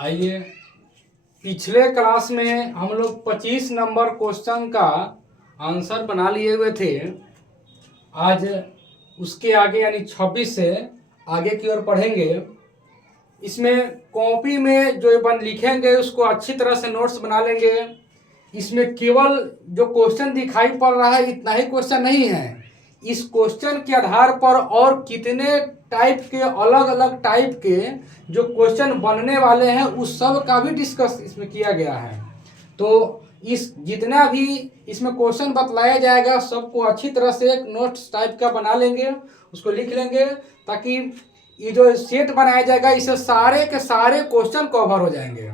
आइए, पिछले क्लास में हम लोग 25 नंबर क्वेश्चन का आंसर बना लिए हुए थे। आज उसके आगे यानी 26 से आगे की ओर पढ़ेंगे। इसमें कॉपी में जो बन लिखेंगे उसको अच्छी तरह से नोट्स बना लेंगे। इसमें केवल जो क्वेश्चन दिखाई पड़ रहा है इतना ही क्वेश्चन नहीं है। इस क्वेश्चन के आधार पर और कितने टाइप के अलग अलग टाइप के जो क्वेश्चन बनने वाले हैं उस सब का भी डिस्कस इसमें किया गया है। तो इस जितना भी इसमें क्वेश्चन बतलाया जाएगा सबको अच्छी तरह से एक नोट्स टाइप का बना लेंगे, उसको लिख लेंगे, ताकि ये जो सेट बनाया जाएगा इससे सारे के सारे क्वेश्चन कवर हो जाएंगे।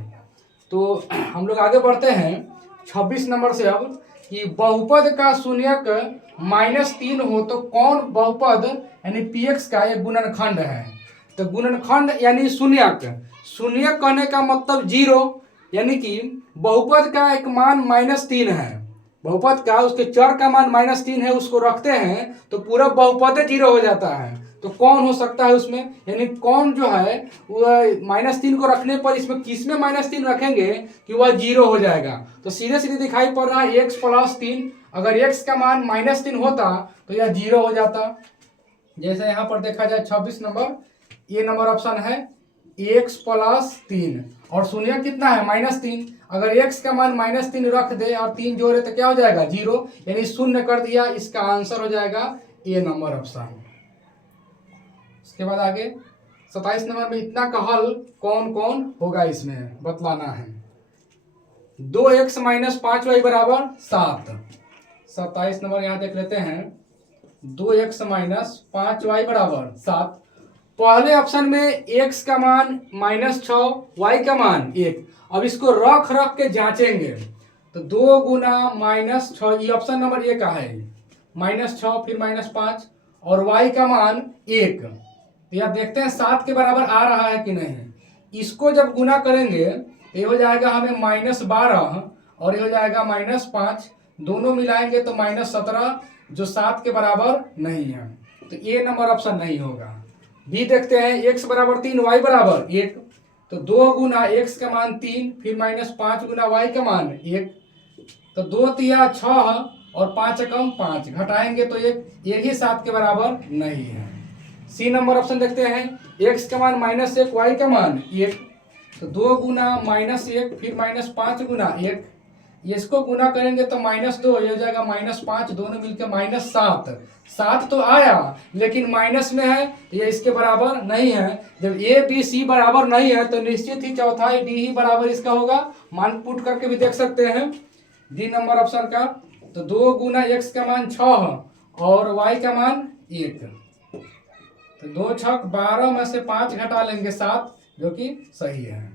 तो हम लोग आगे बढ़ते हैं 26 नंबर से। अब कि बहुपद का शून्यक -3 हो तो कौन बहुपद यानी px का एक गुणनखंड है। तो गुणनखंड यानी शून्यक, शून्यक कहने का मतलब 0, यानी कि बहुपद का एक मान -3 है। बहुपद का उसके चर का मान -3 है, उसको रखते हैं तो पूरा बहुपद 0 हो जाता है। तो कौन हो सकता है उसमें, यानी कौन जो है वह -3 को रखने पर इसमें किस में -3 रखेंगे कि वह 0 हो जाएगा। तो सीधे सीधे दिखाई पड़ रहा है x + 3। अगर x का मान -3 होता तो यह 0 हो जाता। जैसे यहाँ पर देखा जाए 26 नंबर, ये नंबर ऑप्शन है x + 3 और शून्य कितना है -3। अगर x का मान -3 रख दे और 3 जोड़े तो क्या हो जाएगा 0, यानी शून्य कर दिया। इसका आंसर हो जाएगा ए नंबर ऑप्शन। उसके बाद आगे 27 नंबर में इतना का हल कौन कौन होगा इसमें बतलाना है। 2x - 5y = 7। 27 नंबर यहाँ देख लेते हैं। 2x - 5y = 7। पहले ऑप्शन में x का मान -6, y का मान 1। अब इसको रख रख के जांचेंगे तो 2 × -6, ये ऑप्शन नंबर 1 का है, -6 फिर -5 और y का मान 1। तो यह देखते हैं 7 के बराबर आ रहा है कि नहीं। इसको जब गुना करेंगे ये हो जाएगा हमें -12 और ये हो जाएगा -5, दोनों मिलाएंगे तो -17, जो 7 के बराबर नहीं है। तो ए नंबर ऑप्शन नहीं होगा। बी देखते हैं, x = 3 y = 1। तो 2 × x का मान 3 फिर -5 × y का मान 1। तो 2 × 6 और 5 × 5 घटाएंगे तो एक ही 7 के बराबर नहीं है। सी नंबर ऑप्शन देखते हैं, x का मान -1 y का मान 1। तो 2 × -1 फिर -5 × 1, इसको गुना करेंगे तो -2, ये हो जाएगा -5, दोनों मिलकर -7। 7 तो आया लेकिन माइनस में है, ये इसके बराबर नहीं है। जब ए बी सी बराबर नहीं है तो निश्चित ही चौथाई डी ही बराबर इसका होगा। मान पुट करके भी देख सकते हैं डी नंबर ऑप्शन का। तो 2 × x का मान 6 और y का मान 1। तो 2 × 6 12 में से 5 घटा लेंगे 7, जो कि सही है।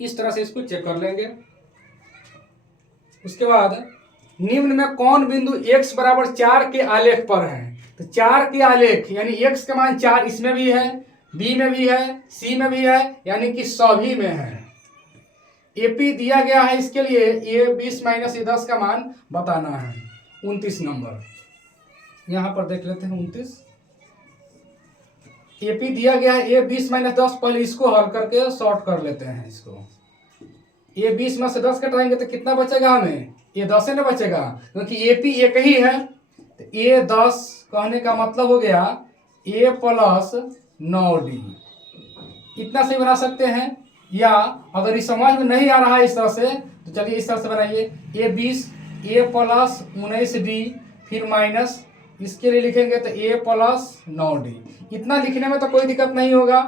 इस तरह से इसको चेक कर लेंगे। उसके बाद निम्न में कौन बिंदु x = 4 के आलेख पर है। तो 4 के आलेख यानी x का मान 4 इसमें भी है, b में भी है, c में भी है, यानी कि सभी में है। AP दिया गया है, इसके लिए a 20 - a 10 का मान बताना है। 29 नंबर यहाँ पर देख लेते हैं। 29 AP दिया गया है a 20 - 10। पहले इसको हल करके शॉर्ट कर लेते हैं। इसको ये 20 में से 10 घटाएंगे तो कितना बचेगा हमें, ये 10 न बचेगा, क्योंकि AP एक ही है। तो A 10 कहने का मतलब हो गया A + 9D। इतना सही बना सकते हैं। या अगर इस समझ में नहीं आ रहा है इस तरह से तो चलिए इस तरह से बनाइए, A 20 A + 19D फिर माइनस, इसके लिए लिखेंगे तो A + 9D। इतना लिखने में तो कोई दिक्कत नहीं होगा।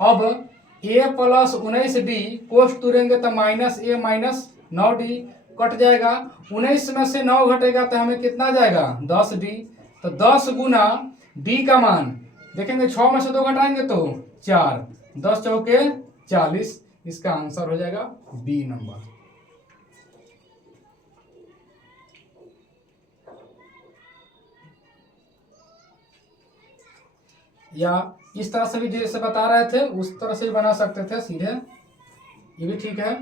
अब a + 19D कोष्ठ तुरेंगे तो -a - 9D कट जाएगा। 19 में से 9 घटेगा तो हमें कितना आ जाएगा 10D। तो 10 × D का मान देखेंगे, 6 में से 2 घटाएंगे तो 4, 10 चौके 40। इसका आंसर हो जाएगा बी नंबर। या इस तरह से भी जैसे बता रहे थे उस तरह से भी बना सकते थे सीधे, ये भी ठीक है।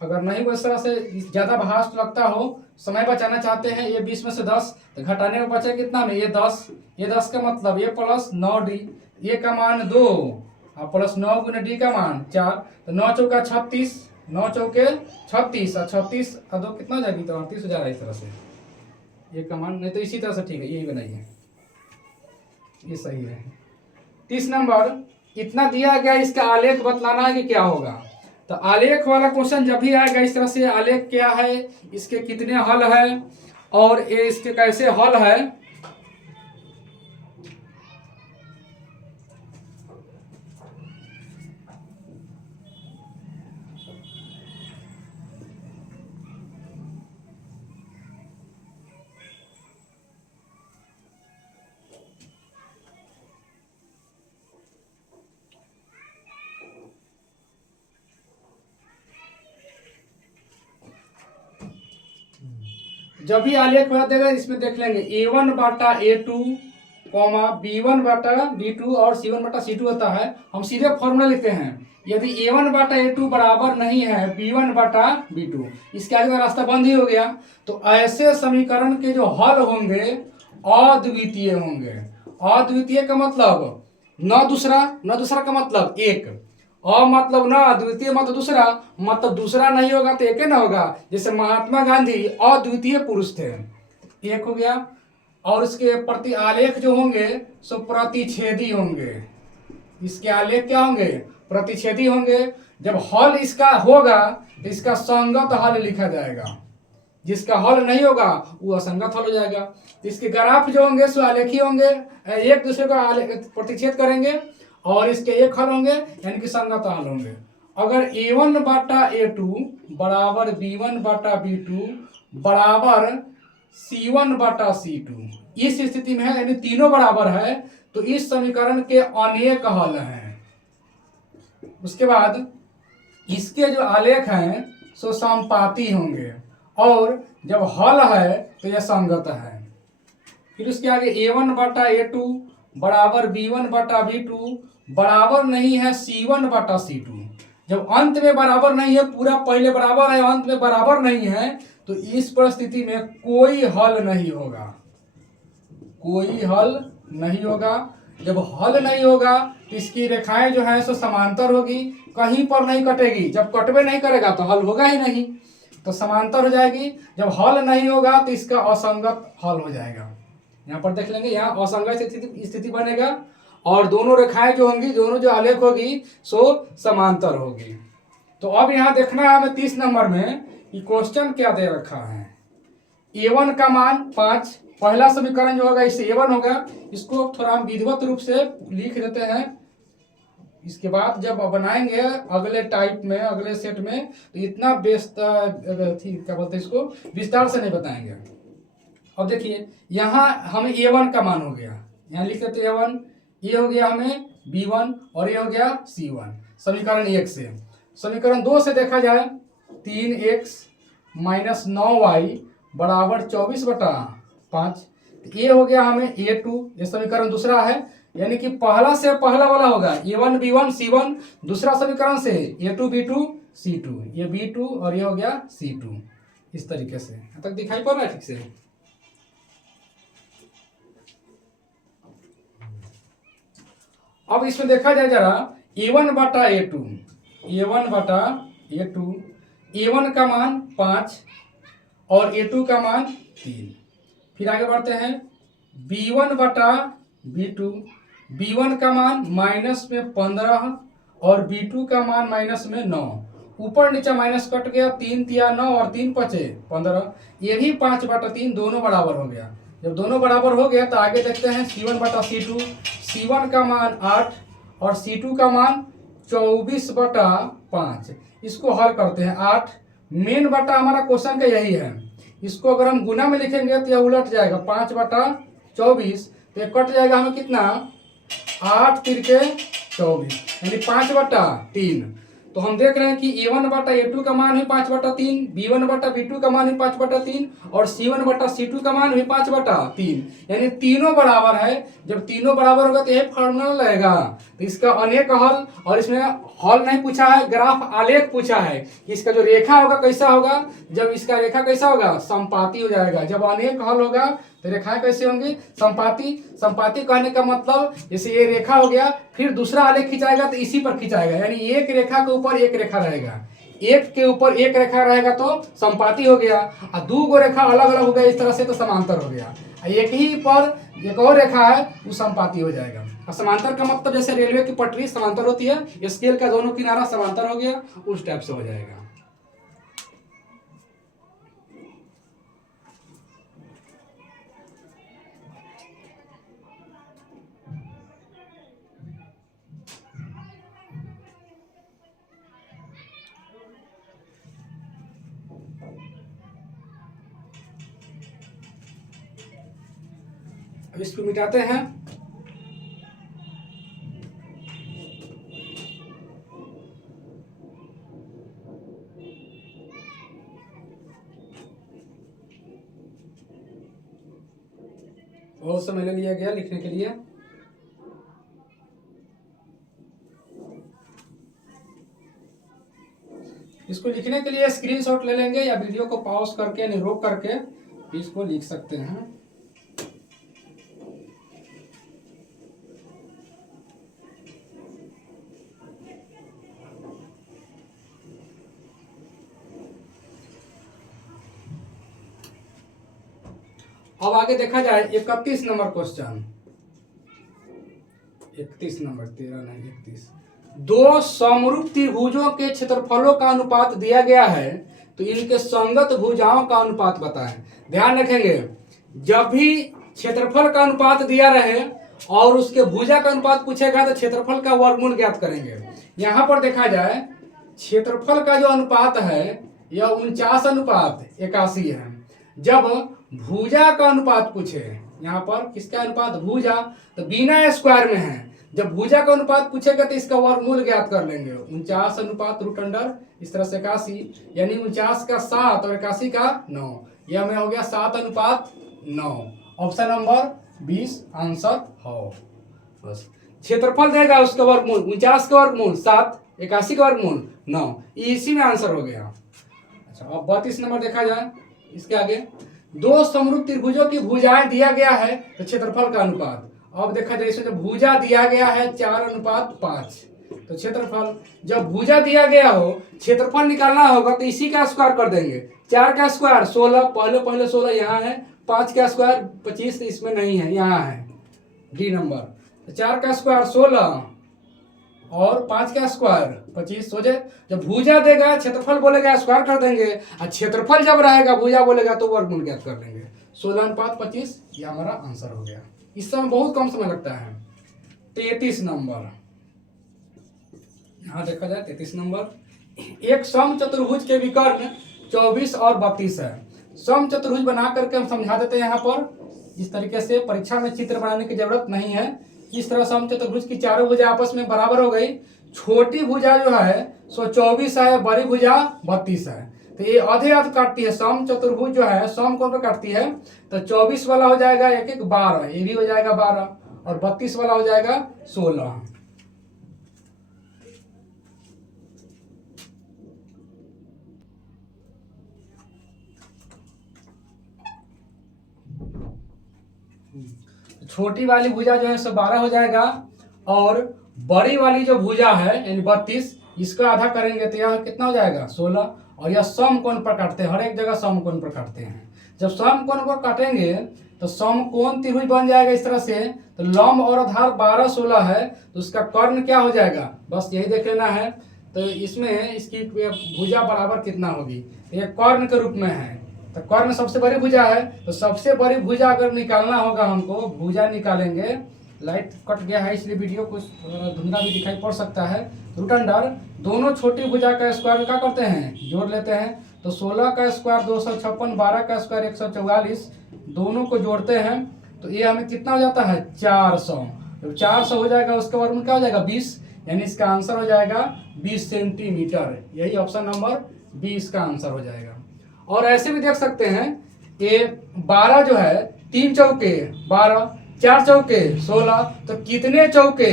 अगर नहीं वो इस तरह से ज़्यादा भाष लगता हो, समय बचाना चाहते हैं, ये 20 में से 10 तो घटाने में बचा कितना में, ये 10 का मतलब a + 9D, a का मान 2 और प्लस 9 गुना डी का मान 4, तो 9 चौका 36, 9 चौके 36 और 36 और 2 कितना हो जाएगी, तो 38 हो जाएगा इस तरह से। ये का मान नहीं तो इसी तरह से ठीक है, यही बनाइए, ये सही है। 30 नंबर, इतना दिया गया, इसका आलेख बतलाना है कि क्या होगा। तो आलेख वाला क्वेश्चन जब भी आएगा इस तरह से, आलेख क्या है, इसके कितने हल है और ये इसके कैसे हल है, जब भी आलेख बना देगा इसमें देख लेंगे A1 बाटा A2 कॉमा B1 बाटा B2 और C1 बाटा C2 होता है। हम सीधे फॉर्मूला लिखते हैं, यदि A1 बाटा A2 बराबर नहीं है B1 बाटा B2, इसके आगे का रास्ता बंद ही हो गया। तो ऐसे समीकरण के जो हल होंगे अद्वितीय होंगे। अद्वितीय का मतलब न दूसरा का मतलब एक, मतलब ना द्वितीय मतलब दूसरा, मतलब दूसरा नहीं होगा तो एक ना होगा। जैसे महात्मा गांधी अद्वितीय पुरुष थे, एक हो गया। और इसके प्रति आलेख जो होंगे सो प्रतिच्छेदी होंगे। इसके आलेख क्या होंगे, प्रतिच्छेदी होंगे। जब हल इसका होगा तो इसका संगत हल लिखा जाएगा, जिसका हल नहीं होगा वो असंगत हल हो जाएगा। तो इसके ग्राफ जो होंगे सो आलेखी होंगे, एक दूसरे का प्रतिच्छेद करेंगे और इसके एक हल होंगे यानी कि संगत हल होंगे। अगर A1 बाटा A2 बराबर B1 बाटा B2 बराबर C1 बाटा C2, इस स्थिति में है यानी तीनों बराबर है, तो इस समीकरण के अनेक हल हैं। उसके बाद इसके जो आलेख हैं सो समपाती होंगे और जब हल है तो यह संगत है। फिर उसके आगे A1 बाटा A2 बराबर B1 बाटा B2 बराबर नहीं है C1 बाटा C2। जब अंत में बराबर नहीं है, पूरा पहले बराबर है अंत में बराबर नहीं है, तो इस परिस्थिति में कोई हल नहीं होगा, कोई हल नहीं होगा। जब हल नहीं होगा तो इसकी रेखाएं जो है सो समांतर होगी, कहीं पर नहीं कटेगी। जब कटवे नहीं करेगा तो हल होगा ही नहीं, तो समांतर हो जाएगी। जब हल नहीं होगा तो इसका असंगत हल हो जाएगा। यहाँ पर देख लेंगे, यहाँ असंगत स्थिति बनेगा और दोनों रेखाएं जो होंगी, दोनों जो आलेख होगी सो समांतर होगी। तो अब यहाँ देखना है हमें 30 नंबर में कि क्वेश्चन क्या दे रखा है। A1 का मान 5, पहला समीकरण जो होगा इससे A1 होगा। इसको थोड़ा हम विधिवत रूप से लिख देते हैं, इसके बाद जब बनाएंगे अगले टाइप में, अगले सेट में, तो इतना क्या बोलते हैं इसको, विस्तार से नहीं बताएंगे। अब देखिए यहाँ हमें A1 का मान हो गया, यहाँ लिख देते A1, ये हो गया हमें B1 और ये हो गया C1 समीकरण 1 से। समीकरण 2 से देखा जाए 3x माइनस 9y बराबर 24 बटा 5, ये हो गया हमें A2, ये समीकरण दूसरा है, यानी कि पहला से पहला वाला होगा A1 B1 C1, दूसरा समीकरण से A2 B2 C2, ये B2 और ये हो गया C2। इस तरीके से यहाँ तक दिखाई पड़ रहा है ठीक से। अब इसमें देखा जाए जरा A1 बाटा A2, A1 बाटा A2, A1 का मान 5 और A2 का मान 3। फिर आगे बढ़ते हैं B1 बटा B2, B1 का मान माइनस में 15 और B2 का मान माइनस में 9। ऊपर नीचे माइनस कट गया, 3 तिया 9 और 3 पचे 15, ये भी 5 बटा 3 दोनों बराबर हो गया। जब दोनों बराबर हो गया तो आगे देखते हैं C1 बटा C2, C1 का मान 8 और C2 का मान 24 बटा 5। इसको हल करते हैं। 8 मेन बटा हमारा क्वेश्चन का यही है, इसको अगर हम गुना में लिखेंगे तो यह उलट जाएगा, 5 बटा 24, तो ये कट जाएगा हमें कितना, 8 तिरके 24 यानी 5 बटा 3। तो हम देख रहे हैं कि A1 बटा A2 का मान है 5 बटा 3, B1 बटा B2 का मान है 5 बटा 3 और C1 बटा C2 का मान है 5 बटा 3, यानी तीनों बराबर है। जब तीनों बराबर होगा तो यह फॉर्मूला लगेगा। तो इसका अनेक हल, और इसमें हल नहीं पूछा है, ग्राफ आलेख पूछा है कि इसका जो रेखा होगा कैसा होगा। जब इसका रेखा कैसा होगा, समपाती हो जाएगा। जब अनेक हल होगा तो रेखाएं कैसी होंगी? संपाती। संपाती कहने का मतलब जैसे ये रेखा हो गया, फिर दूसरा आलेख खिंचाएगा तो इसी पर खिंचाएगा, यानी एक रेखा के ऊपर एक रेखा रहेगा, एक के ऊपर एक रेखा रहेगा तो संपाती हो गया, और दो गो रेखा अलग अलग हो गया इस तरह से तो समांतर हो गया। एक ही पर एक और रेखा है वो संपाती हो जाएगा। और समांतर का मतलब जैसे रेलवे की पटरी समांतर होती है, स्केल का दोनों किनारा समांतर हो गया, उस टाइप से हो जाएगा। अब इसको मिटाते हैं। बहुत समय ले लिया गया लिखने के लिए। इसको लिखने के लिए स्क्रीनशॉट ले लेंगे या वीडियो को पॉज करके यानी रोक करके इसको लिख सकते हैं। अब आगे देखा जाए 31 नंबर क्वेश्चन। 31 नंबर, 13 नहीं 31। दो समरूप त्रिभुजों के क्षेत्रफलों का अनुपात दिया गया है, तो इनके संगत भुजाओं का अनुपात बताएं। ध्यान रखेंगे, जब भी क्षेत्रफल का अनुपात दिया रहे और उसके भुजा का अनुपात पूछेगा तो क्षेत्रफल का वर्गमूल ज्ञात करेंगे। यहां पर देखा जाए क्षेत्रफल का जो अनुपात है यह 49:81 है। जब भुजा का अनुपात पूछे, यहाँ पर किसका अनुपात? भुजा, तो बिना स्क्वायर में है। जब भुजा का अनुपात पूछेगा तो इसका वर्गमूल ज्ञात कर लेंगे। 49 इस तरह से 81, यानी 49 का 7 और 81 का 9, यह में हो गया 7:9। ऑप्शन नंबर 20 आंसर हो। बस क्षेत्रफल देगा उसका वर्गमूल 49 का वर्गमूल 7, 81 का वर्गमूल 9, इसी में आंसर हो गया। अच्छा, अब 32 नंबर देखा जाए। इसके आगे दो समरूप त्रिभुजों की भुजाएं दिया गया है तो क्षेत्रफल का अनुपात। अब देखा जाए इसमें जब भुजा दिया गया है 4:5, तो क्षेत्रफल, जब भुजा दिया गया हो क्षेत्रफल निकालना होगा तो इसी का स्क्वायर कर देंगे। 4 का स्क्वायर 16, पहले 16 यहाँ है, 5 का स्क्वायर 25 इसमें नहीं है, यहाँ है डी नंबर। 4 का स्क्वायर 16 और 5 का स्क्वायर 25 हो जाए। जब भुजा देगा क्षेत्रफल बोलेगा स्क्वायर कर देंगे, और क्षेत्रफल जब रहेगा भुजा बोलेगा तो वर्गमूल ज्ञात कर लेंगे। 16:25 ये हमारा आंसर हो गया। इस समय बहुत कम समय लगता है। 33 नंबर, यहाँ देखा जाए 33 नंबर। एक सम चतुर्भुज के विकर्ण 24 और 32 है। सम चतुर्भुज बना करके हम समझा देते हैं। यहाँ पर इस तरीके से परीक्षा में चित्र बनाने की जरूरत नहीं है। इस तरह सम चतुर्भुज की चारों भुजा आपस में बराबर हो गई। छोटी भुजा जो है सो 24 है, बड़ी भुजा 32 है, तो ये आधे आध काटती है। सम चतुर्भुज जो है सम कौन पर काटती है, तो 24 वाला हो जाएगा 1 1 12, ये भी हो जाएगा 12, और 32 वाला हो जाएगा 16। छोटी वाली भुजा जो है सो 12 हो जाएगा, और बड़ी वाली जो भुजा है यानी 32, इसका आधा करेंगे तो यह कितना हो जाएगा 16। और यह समकोण पर काटते हैं, हर एक जगह समकोण पर काटते हैं। जब समकोण पर काटेंगे तो समकोण त्रिभुज बन जाएगा इस तरह से। तो लंब और आधार 12 16 है, तो उसका कर्ण क्या हो जाएगा, बस यही देख लेना है। तो इसमें इसकी भुजा बराबर कितना होगी, तो ये कर्ण के रूप में है, तो कर्ण सबसे बड़ी भुजा है। तो सबसे बड़ी भुजा अगर निकालना होगा हमको, भुजा निकालेंगे। लाइट कट गया है इसलिए वीडियो कुछ धुंधला भी दिखाई पड़ सकता है। रूट अंडर दोनों छोटी भुजा का स्क्वायर क्या करते हैं, जोड़ लेते हैं। तो 16 का स्क्वायर 256, 12 का स्क्वायर 144, दोनों को जोड़ते हैं तो ये हमें कितना हो जाता है 400। जब 400 हो जाएगा उसके बाद में क्या हो जाएगा 20, यानी इसका आंसर हो जाएगा 20 सेंटीमीटर। यही ऑप्शन नंबर 20 का आंसर हो जाएगा। और ऐसे भी देख सकते हैं ये 12 जो है 3 चौके 12, 4 चौके 16, तो कितने चौके,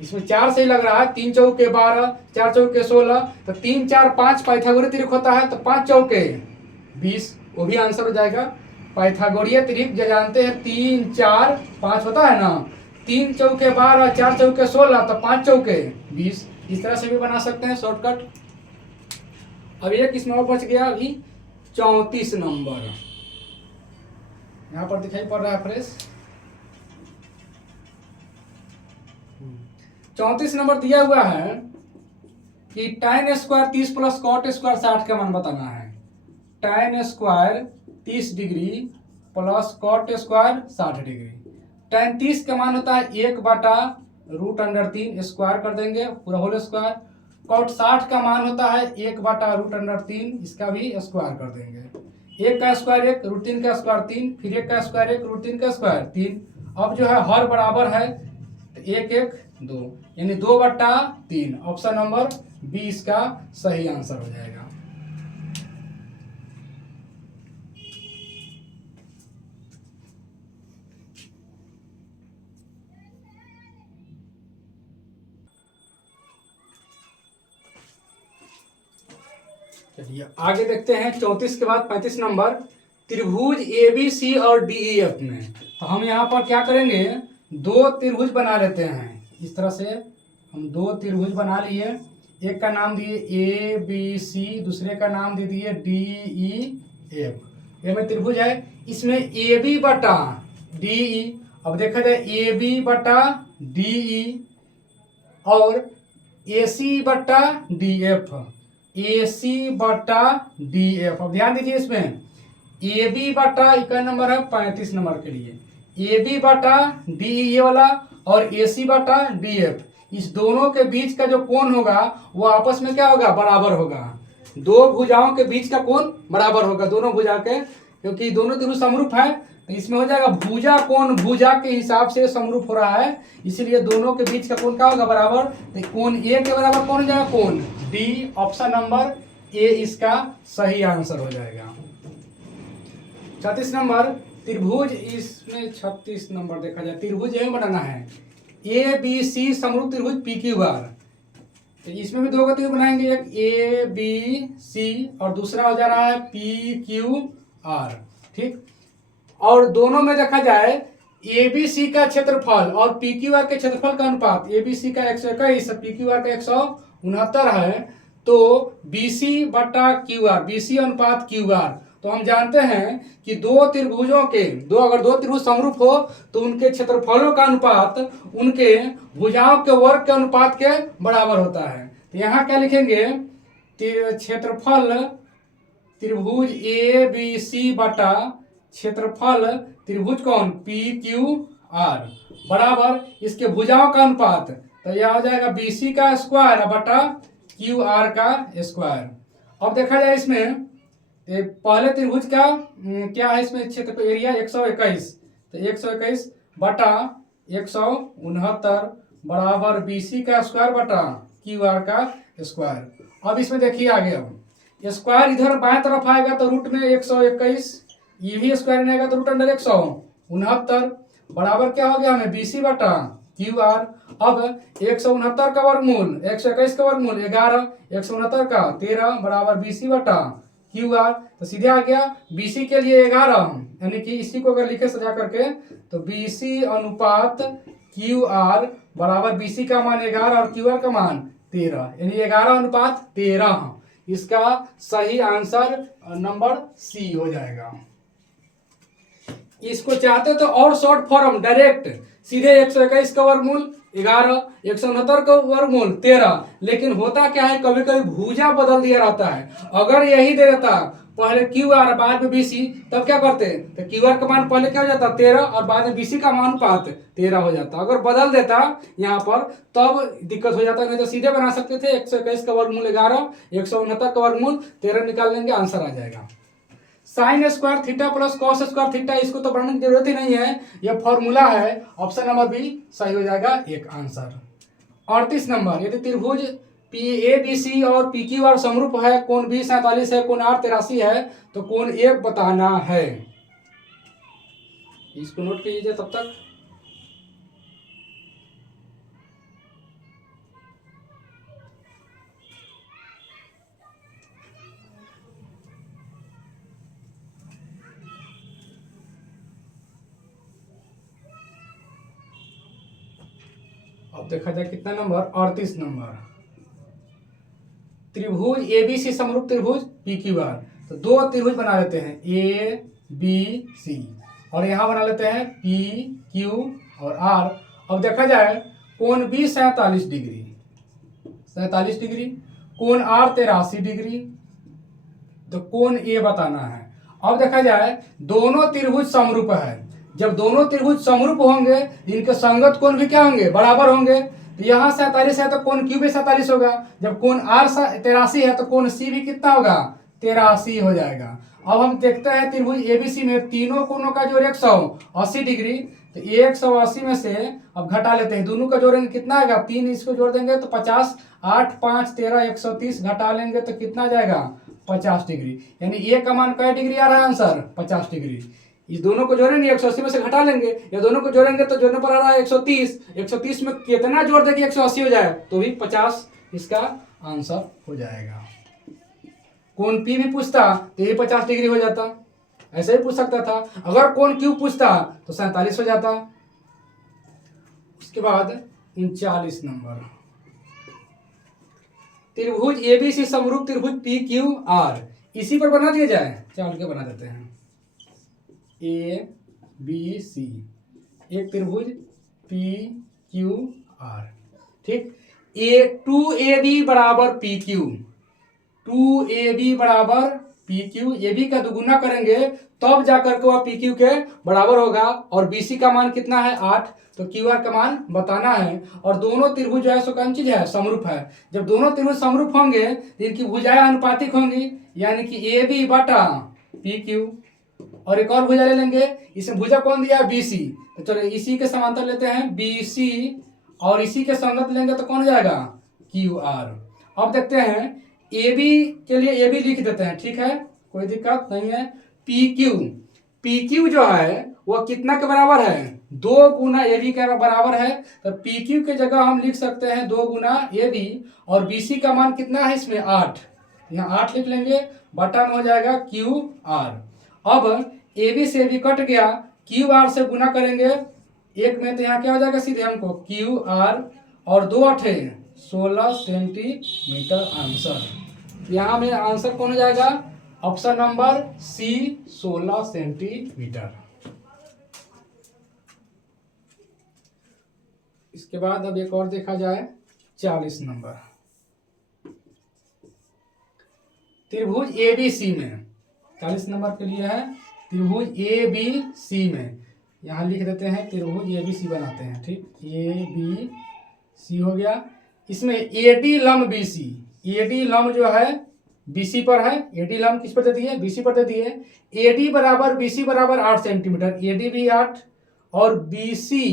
इसमें 4 से ही लग रहा है। 3 चौके 12, 4 चौके 16, तो 3 4 5 पाइथागोरस त्रिक होता है, तो 5 चौके 20, वो भी आंसर हो जाएगा पाइथागोरीय त्रिक जो जानते हैं 3 4 5 होता है ना, 3 चौके 12, 4 चौके 16, तो 5 चौके 20। इस तरह से भी बना सकते हैं शॉर्टकट। अब एक इसमें और बच गया अभी 34 नंबर, यहाँ पर दिखाई पड़ रहा है फ्रेश। 34 नंबर दिया हुआ है कि tan square 30 plus cot square 60 का मान बताना है। tan square 30 degree plus cot square 60 degree. tan 30 का मान होता है 1/√3 स्क्वायर कर देंगे पूरा होल स्क्वायर। कॉट 60 का मान होता है 1/√3, इसका भी स्क्वायर कर देंगे। 1 का स्क्वायर 1, √3 का स्क्वायर 3, फिर 1 का स्क्वायर 1, √3 का स्क्वायर 3। अब जो है हर बराबर है तो 1 1 2, यानी 2/3। ऑप्शन नंबर 20 का सही आंसर हो जाएगा। चलिए आगे देखते हैं 34 के बाद 35 नंबर, त्रिभुज ABC और DEF में। तो हम यहाँ पर क्या करेंगे, 2 त्रिभुज बना लेते हैं। इस तरह से हम 2 त्रिभुज बना लिए। एक का नाम दिए ABC, दूसरे का नाम दे दिए DEF। ये में त्रिभुज है, इसमें AB बटा DE। अब देखा जाए AB बटा DE और AC बटा DF, AC बटा DF। अब ध्यान दीजिए इसमें AB बटा इक्का नंबर है 35 नंबर के लिए, AB बटा DE ये वाला और AC बटा DF। इस दोनों के बीच का जो कोण होगा वो आपस में क्या होगा, बराबर होगा। दो भुजाओं के बीच का कोण बराबर होगा, दोनों भुजा के, क्योंकि दोनों त्रिभुज समरूप है तो इसमें हो जाएगा भुजा कोण भुजा के हिसाब से समरूप हो रहा है, इसीलिए दोनों के बीच का कोण क्या होगा, बराबर। तो कोण ए के बराबर कौन हो जाएगा, कोण डी। ऑप्शन नंबर ए इसका सही आंसर हो जाएगा। 36 नंबर त्रिभुज, इसमें 36 नंबर देखा जाए त्रिभुज यही बनाना है ABC समरूप त्रिभुज PQR। तो इसमें भी 2 गति बनाएंगे, एक ABC और दूसरा हो जा रहा है PQR, ठीक। और दोनों में देखा जाए ABC का क्षेत्रफल और PQR के क्षेत्रफल का अनुपात, ABC का 121 PQR का 169 है, तो BC बटा QR, BC अनुपात QR। तो हम जानते हैं कि दो त्रिभुजों के अगर दो त्रिभुज समरूप हो तो उनके क्षेत्रफलों का अनुपात उनके भुजाओं के वर्ग के अनुपात के बराबर होता है। तो यहाँ क्या लिखेंगे, क्षेत्रफल त्रिभुज ABC बटा क्षेत्रफल त्रिभुज कौन PQR बराबर इसके भुजाओं का अनुपात, तो यह हो जाएगा BC का स्क्वायर बटा QR का स्क्वायर। अब देखा जाए इसमें पहले त्रिभुज का क्या है, इसमें क्षेत्र एरिया 121, तो 121 बटा 169 बराबर BC का स्क्वायर बटा QR का स्क्वायर। अब इसमें देखिए आगे, अब स्क्वायर इधर बाएं तरफ आएगा तो रूट में 121, ये भी स्क्वायर में आएगा तो रूट अंडर 169 बराबर क्या हो गया हमें BC बटा QR। अब 169 का वर्गमूल 121 का वर्गमूल 11, 169 का 13 बराबर BC बटा QR। तो सीधे आ गया BC के लिए 11, यानी कि इसी को अगर लिखे सजा करके तो BC अनुपात QR बराबर BC का मान 11 और QR का मान 13, यानी 11 अनुपात 13। इसका सही आंसर नंबर C हो जाएगा। इसको चाहते तो और शॉर्ट फॉर्म डायरेक्ट सीधे 121 का वर्गमूल 11, 169 का वर्गमूल 13, लेकिन होता क्या है कभी कभी भुजा बदल दिया रहता है। अगर यही दे देता पहले QR बाद में BC, तब क्या करते, तो QR का मान पहले क्या हो जाता 13 और बाद में BC का मान अनुपात 13 हो जाता। अगर बदल देता यहाँ पर तब दिक्कत हो जाता, नहीं तो सीधे बना सकते थे 121 का वर्गमूल 11, 169 का वर्गमूल 13 निकाल लेंगे, आंसर आ जाएगा। Sine square theta plus cos square theta, इसको तो पढ़ने की जरूरत ही नहीं है, यह फॉर्मूला है। ऑप्शन नंबर बी सही हो जाएगा एक आंसर। 38 नंबर, यदि त्रिभुज ABC और PQR समरूप है, कोण B 47 है, कोण R 83 है, तो कोण A बताना है। इसको नोट कीजिए तब तक। देखा जाए कितना नंबर, 38 नंबर। त्रिभुज एबीसी समरूप त्रिभुज पी क्यू आर, तो दो त्रिभुज बना लेते हैं ए बी सी, और यहाँ बना लेते हैं पी क्यू और आर। अब देखा जाए कोण बी 47 डिग्री, 47 डिग्री, कोण आर 83 डिग्री, तो कोण ए बताना है। अब देखा जाए दोनों त्रिभुज समरूप है, जब दोनों त्रिभुज समरूप होंगे इनके संगत कोण भी क्या होंगे, बराबर होंगे। तो यहाँ 47 है तो कोण क्यू भी 47 होगा, जब कोण आर 83 है तो कोण सी भी कितना होगा, 83 हो जाएगा। अब हम देखते हैं त्रिभुज एबीसी में तीनों कोणों का जोड़ 180 डिग्री, तो 180 में से अब घटा लेते हैं, दोनों का जोड़ेंगे कितना आएगा, 3 इसको जोड़ देंगे तो 50, 8 5 13 130, घटा लेंगे तो कितना जाएगा, 50 डिग्री। यानी ए का मान क्या डिग्री आ रहा है आंसर, 50 डिग्री। इस दोनों को जोड़ेंगे 180 में से घटा लेंगे, या दोनों को जोड़ेंगे तो जोड़ने पर आ रहा है 130, 130 में कितना जोड़ देंगे 180 हो जाए, तो भी 50 इसका आंसर हो जाएगा। कोण पी भी पूछता तो ये 50 डिग्री हो जाता, ऐसे ही पूछ सकता था। अगर कोण क्यू पूछता तो 47 हो जाता। उसके बाद 39 नंबर, त्रिभुज एबीसी समरूप त्रिभुज पी क्यू आर, इसी पर बना दिया जाए, चल के बना देते हैं ए बी सी, एक त्रिभुज पी क्यू आर, ठीक। टू ए बी बराबर पी क्यू, 2ab बराबर पी क्यू, ए बी का दुगुना करेंगे तब जाकर के वह पी क्यू के बराबर होगा, और बी सी का मान कितना है 8, तो क्यू आर का मान बताना है। और दोनों त्रिभुज जो है सो कौन चीज है, समरूप है। जब दोनों त्रिभुज समरूप होंगे तो इनकी भुजाएं अनुपातिक होंगी, यानी कि ए बी बटा पी क्यू। और एक और भुजा ले लेंगे, इसमें भुजा कौन दिया है, बी सी, तो चलो इसी के समांतर लेते हैं बी सी, और इसी के संगत लेंगे तो कौन हो जाएगा, क्यू आर। अब देखते हैं ए बी के लिए ए बी लिख देते हैं, ठीक है, कोई दिक्कत नहीं है। पी क्यू जो है वो कितना के बराबर है, 2 गुना ए बी के बराबर है, तो पी क्यू के जगह हम लिख सकते हैं 2 गुना ए बी, और बी सी का मान कितना है इसमें 8, यहाँ 8 लिख लेंगे, बटा में हो जाएगा क्यू आर। अब ए बी से भी कट गया, क्यू आर से गुना करेंगे एक में, तो यहाँ क्या हो जाएगा सीधे हमको क्यू आर, और 2 8 16 सेंटीमीटर आंसर। यहाँ में आंसर कौन हो जाएगा, ऑप्शन नंबर सी 16 सेंटीमीटर। इसके बाद अब एक और देखा जाए 40 नंबर, त्रिभुज ए बी सी में, 40 नंबर के लिए है त्रिभुज ए बी सी में, यहाँ लिख देते हैं त्रिभुज ए बी सी बनाते हैं, ठीक, ए बी सी हो गया। इसमें ए डी लंब बी सी, ए डी लंब जो है बी सी पर है, ए डी लंब किस पर दे दिए, बी सी पर दे दिए। ए डी बराबर बी सी बराबर 8 सेंटीमीटर, ए डी भी 8 और बी सी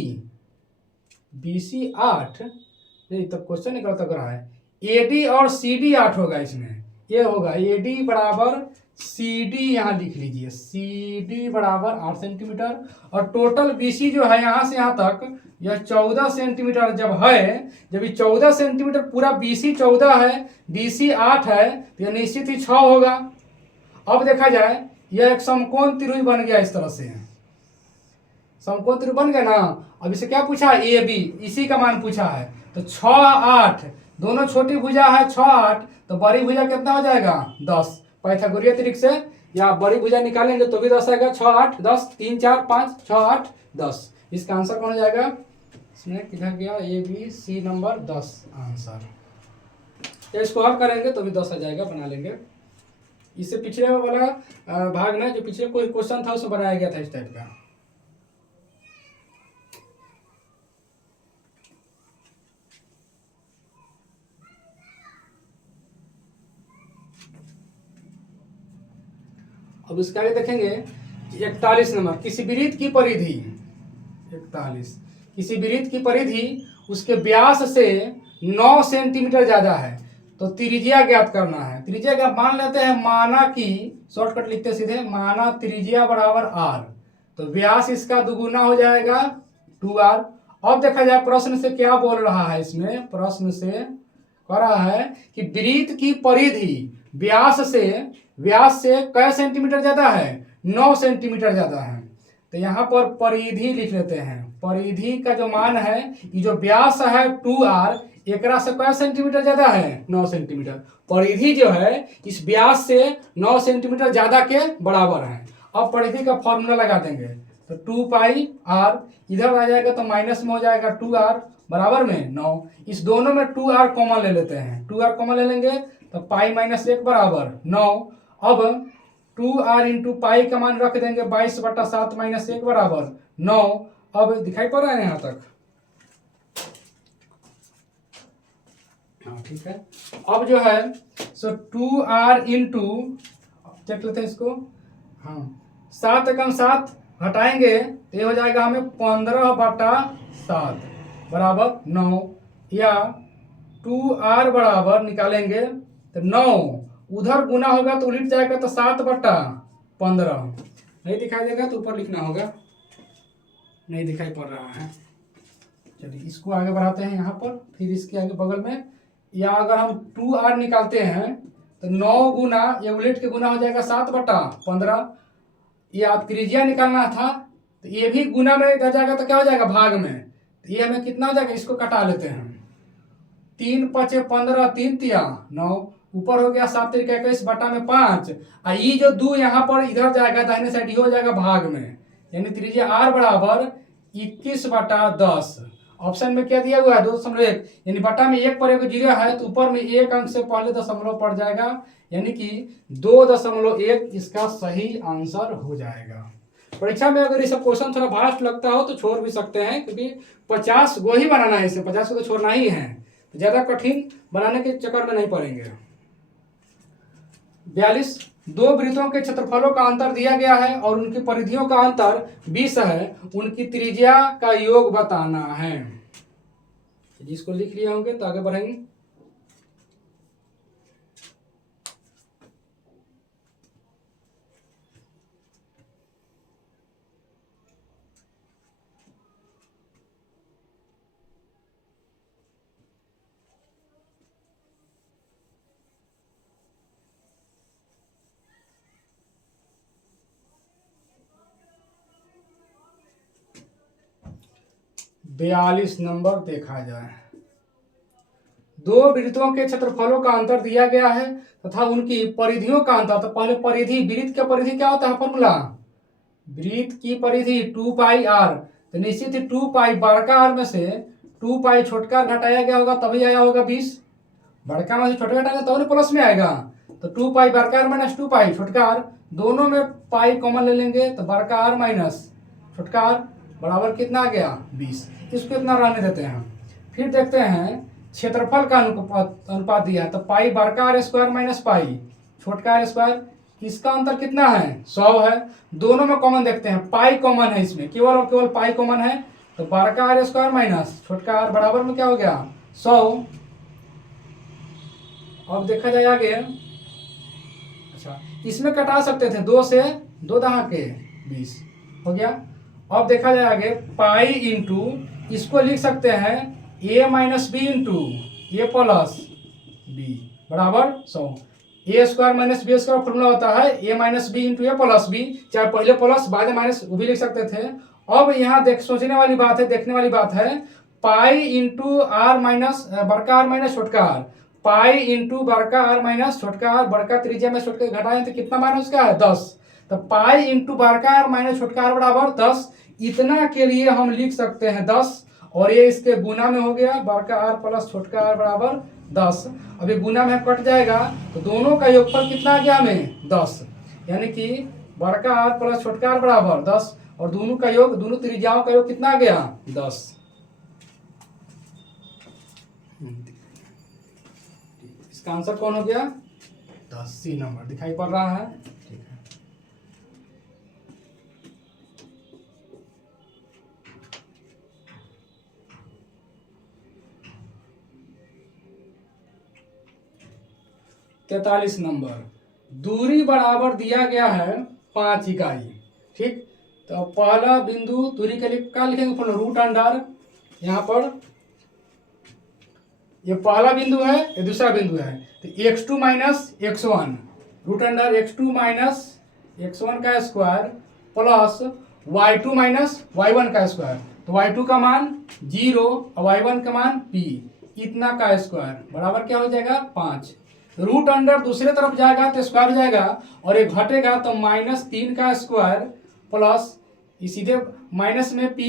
8, नहीं तब क्वेश्चन निकल तक रहा है, ए डी और सी डी 8 होगा, इसमें ये होगा ए डी बराबर सी डी, यहाँ लिख लीजिए सी डी बराबर 8 सेंटीमीटर, और टोटल बी सी जो है यहाँ से यहाँ तक यह 14 सेंटीमीटर जब है, जब ये 14 सेंटीमीटर पूरा बी सी 14 है, डी सी 8 है, तो यह निश्चित ही 6 होगा। अब देखा जाए यह एक समकोण त्रिभुज बन गया, इस तरह से समकोण त्रिभुज बन गया ना। अब इसे क्या पूछा है, ए बी, इसी का मान पूछा है, तो 6 8, दोनों छोटी भुजा है 6 8, तो बड़ी भुजा कितना हो जाएगा 10, पाइथागोरिया तरीके से या बड़ी भुजा निकालेंगे तो भी 10 आएगा, 6 8 10, 3 4 5 6 8 10, इसका आंसर कौन हो जाएगा, इसमें किधर गया, A B C number 10 answer. तो इसको हल करेंगे तो भी 10 आ जाएगा, बना लेंगे। इससे पिछले वाला भाग में जो पिछले कोई क्वेश्चन था उसमें बनाया गया था इस टाइप का। अब इसका आगे देखेंगे 41 नंबर, किसी वृत्त की परिधि 41, किसी वृत्त की परिधि उसके व्यास से 9 सेंटीमीटर ज्यादा है, तो त्रिज्या ज्ञात करना है। त्रिज्या क्या मान लेते हैं, माना कि शॉर्टकट लिखते सीधे, माना त्रिज्या बराबर आर, तो व्यास इसका दुगुना हो जाएगा 2r। अब देखा जाए प्रश्न से क्या बोल रहा है, इसमें प्रश्न से कह रहा है कि वृत्त की परिधि व्यास से कै सेंटीमीटर ज्यादा है, 9 सेंटीमीटर ज्यादा है। तो यहाँ पर परिधि लिख लेते हैं। परिधि का जो मान है, ये जो व्यास है 2r, एकरा से क्या सेंटीमीटर ज्यादा है? 9 सेंटीमीटर। परिधि जो है इस व्यास से 9 सेंटीमीटर ज्यादा के बराबर है। अब परिधि का फॉर्मूला लगा देंगे, तो 2 पाई r इधर आ जाएगा तो माइनस में हो जाएगा 2r बराबर में 9। इस दोनों में 2r कॉमन ले लेते हैं, 2r कॉमन ले लेंगे तो पाई माइनस 1 बराबर 9। अब 2r इंटू पाई का मान रख देंगे 22/7 माइनस 1 बराबर 9। अब दिखाई पड़ रहा है यहाँ तक? हाँ ठीक है। अब जो है सो 2r इंटू, चेक लेते हैं इसको, हाँ 7 एकम 7 हटाएंगे तो ये हो जाएगा हमें 15/7 बराबर 9, या 2r बराबर निकालेंगे तो 9 उधर गुना होगा तो उलट जाएगा तो 7/15 नहीं दिखाई देगा तो ऊपर लिखना होगा, नहीं दिखाई पड़ रहा है। चलिए इसको आगे बढ़ाते हैं यहाँ पर, फिर इसके आगे बगल में, या अगर हम 2r निकालते हैं तो 9 गुना ये उलट के गुना हो जाएगा 7/15, या त्रिज्या निकालना था तो ये भी गुना में इधर जाएगा तो क्या हो जाएगा? भाग में। तो ये हमें कितना हो जाएगा? इसको कटा लेते हैं, 3 × 5 = 15, 3 × 3 9, ऊपर हो गया 7 × 21/5। ये जो 2 यहाँ पर इधर जाएगा दाहिने साइड, ये हो जाएगा भाग में, यानी त्रिज्या r बराबर 21/10। ऑप्शन में क्या दिया हुआ है? 2.1, यानी बटा में 1 पर एक 0 है तो ऊपर में 1 अंक से पहले दशमलव पड़ जाएगा, यानी कि 2.1 इसका सही आंसर हो जाएगा। परीक्षा में अगर ये सब क्वेश्चन थोड़ा भास्ट लगता हो तो छोड़ भी सकते हैं, क्योंकि 50 गो ही बनाना है, इसे 50 को तो छोड़ना ही है, तो ज्यादा कठिन बनाने के चक्कर में नहीं पड़ेंगे। 42, दो वृत्तों के क्षेत्रफलों का अंतर दिया गया है और उनकी परिधियों का अंतर 20 है, उनकी त्रिज्या का योग बताना है। जिसको लिख लिए होंगे तो आगे बढ़ेंगे। बयालीस नंबर देखा जाए। दो वृत्तों के क्षेत्रफलों का अंतर दिया गया है तथा उनकी परिधियों का अंतर। तो पहले परिधि, वृत्त का परिधि क्या होता है? फॉर्मूला, वृत्त की परिधि 2 पाई r, तो निश्चित ही 2 पाई बड़का r में से 2 पाई छोटका घटाया गया होगा तभी आया होगा 20। बड़का में से छोटका घटाएंगे तो प्लस में आएगा, तो 2 पाई बड़का r माइनस 2 पाई छोटका r, दोनों में पाई कॉमन ले लेंगे तो बड़का r माइनस छोटका r बराबर कितना आ गया? 20। इसको इतना रहने देते हैं। फिर देखते हैं क्षेत्रफल का अनुपात दिया है, तो पाई बड़का r स्क्वायर माइनस पाई छोटका r स्क्वायर, इसका अंतर कितना है? 100 है। दोनों में कॉमन देखते हैं, पाई कॉमन है इसमें, केवल और केवल पाई कॉमन है, तो बड़का r स्क्वायर माइनस छोटका r बराबर में क्या हो गया? 100। अब देखा जाए आगे, अच्छा इसमें कटा सकते थे, 2 से 2 दहा के 20 हो गया। अब देखा जाए आगे, पाई इंटू इसको लिख सकते हैं a minus B into A plus B बराबर 100। A square minus B square formula होता है a minus B into A plus B, चाहे पहले प्लस बाद में माइनस वो भी लिख सकते थे। अब यहाँ सोचने वाली बात है, देखने वाली बात है, पाई इंटू आर माइनस बड़का आर माइनस छोटका आर, पाई इंटू बड़का आर माइनस छोटका आर, बड़का त्रिज्या में छोटका घटाएं तो कितना मान उसका है? 10। तो पाई इंटू बड़का आर माइनस छोटका आर बराबर 10। इतना के लिए हम लिख सकते हैं 10, और ये इसके गुना में हो गया, बड़का आर प्लस छोटका आर बराबर 10। अभी गुना में कट जाएगा तो दोनों का योगफल कितना आ गया हमें? 10, यानी कि बड़का आर प्लस छोटका आर बराबर 10, और दोनों का योग, दोनों त्रिज्याओं का योग कितना आ गया? 10। इसका आंसर कौन हो गया? 10, सी नंबर दिखाई पड़ रहा है। ठीक है, तैतालीस नंबर, दूरी बराबर दिया गया है 5 इकाई। ठीक, तो पहला बिंदु दूरी के लिए क्या लिखेंगे? रूट अंडर, यहाँ पर ये पहला बिंदु है, ये दूसरा बिंदु है, तो x2 minus x1 root under x2 minus x1 का square plus y2 minus y1 का स्क्वायर, तो y2 का मान 0 और y1 का मान p, इतना का स्क्वायर बराबर क्या हो जाएगा 5। रूट अंडर दूसरे तरफ जाएगा तो स्क्वायर हो जाएगा और ये घटेगा तो -3 का स्क्वायर प्लस सीधे माइनस में p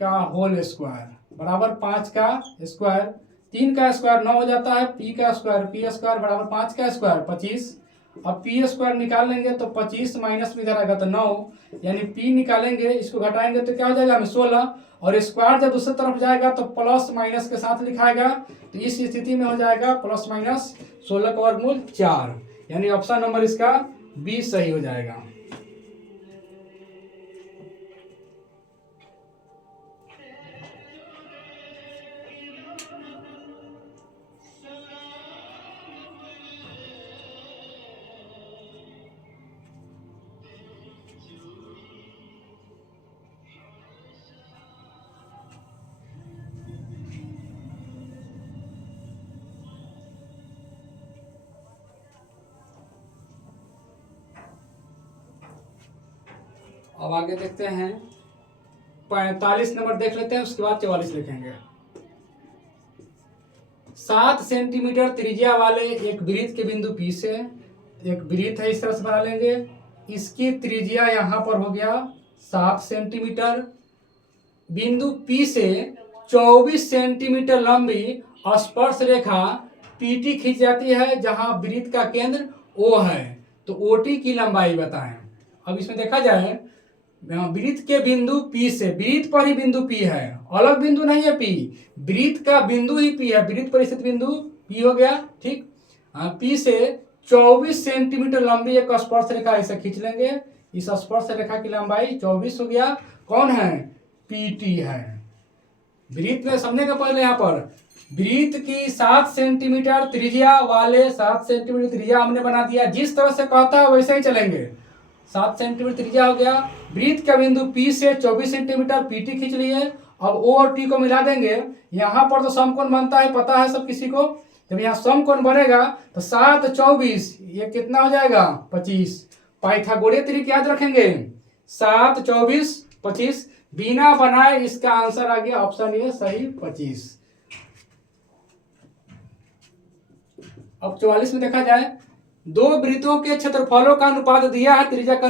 का होल स्क्वायर बराबर 5 का स्क्वायर। 3 का स्क्वायर 9 हो जाता है, p का स्क्वायर बराबर 5 का स्क्वायर 25। अब पी स्क्वायर निकाल लेंगे तो 25 माइनस में इधर आएगा तो 9, यानी पी निकालेंगे इसको घटाएंगे तो क्या हो जाएगा हमें 16, और स्क्वायर जब दूसरी तरफ जाएगा तो प्लस माइनस के साथ लिखाएगा, तो इस स्थिति में हो जाएगा प्लस माइनस 16 का वर्गमूल 4, यानी ऑप्शन नंबर इसका 20 सही हो जाएगा। अब आगे देखते हैं 45 नंबर देख लेते हैं, उसके बाद 44 लिखेंगे। 7 सेंटीमीटर त्रिज्या वाले एक वृत्त के बिंदु P से, एक वृत्त है इस तरह से बना लेंगे, इसकी त्रिज्या यहाँ पर हो गया 7 सेंटीमीटर। बिंदु P से 24 सेंटीमीटर लंबी स्पर्श रेखा PT खींच जाती है जहां वृत्त का केंद्र O है, तो OT की लंबाई बताएं। अब इसमें देखा जाए वृत्त के बिंदु P से, वृत्त पर ही बिंदु P है, अलग बिंदु नहीं है P, वृत्त का बिंदु ही P है, वृत्त पर स्थित बिंदु P हो गया, ठीक। P से 24 सेंटीमीटर लंबी एक स्पर्श रेखा ऐसे खींच लेंगे, इस स्पर्श रेखा की लंबाई 24 हो गया, कौन है PT है। वृत्त में समझने का पहले यहाँ पर वृत्त की 7 सेंटीमीटर त्रिज्या वाले 7 सेंटीमीटर त्रिज्या हमने बना दिया, जिस तरह से कहता है वैसे ही चलेंगे। 7 सेंटीमीटर त्रिज्या हो गया, वृत्त का बिंदु P से 24 सेंटीमीटर PT खींच लिए। अब O और T को मिला देंगे, यहाँ पर तो समकोण बनता है, पता है सब किसी को। जब यहाँ समकोण बनेगा तो 7 24 ये कितना हो जाएगा 25। पाइथागोरीय तरीके याद रखेंगे, 7 24 25, बिना बनाए इसका आंसर आ गया ऑप्शन ए सही 25। अब 44 में देखा जाए, दो वृत्तों के क्षेत्रफलों का अनुपात दिया है त्रिज्या का,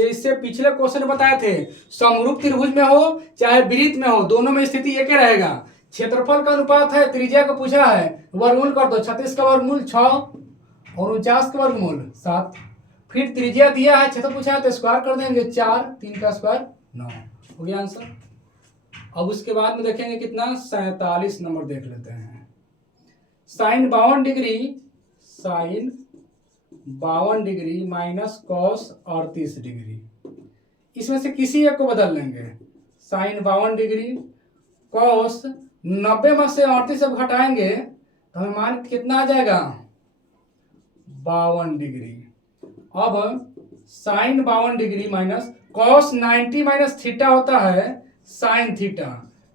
इससे पिछले क्वेश्चन बताए थे, समरूप त्रिभुज में हो चाहे वृत्त में हो दोनों में स्थिति एक ही रहेगा। क्षेत्रफल का अनुपात है, त्रिज्या को पूछा है, वर्गमूल कर दो, 36 का वर्गमूल 6 और 49 का वर्गमूल 7। फिर त्रिज्या दिया है, क्षेत्र पूछा है तो स्क्वायर कर देंगे 4, 3 का स्क्वायर 9 हो गया आंसर। अब उसके बाद में देखेंगे कितना 47 नंबर देख लेते हैं। Sine 52 degree minus cos 38 degree, इसमें से किसी एक को बदल लेंगे। साइन 52 डिग्री कॉस 90 में से 38 जब घटाएंगे तो हमें मान कितना आ जाएगा 52 डिग्री। अब sine 52 degree minus cos 90 minus theta होता है साइन थीटा,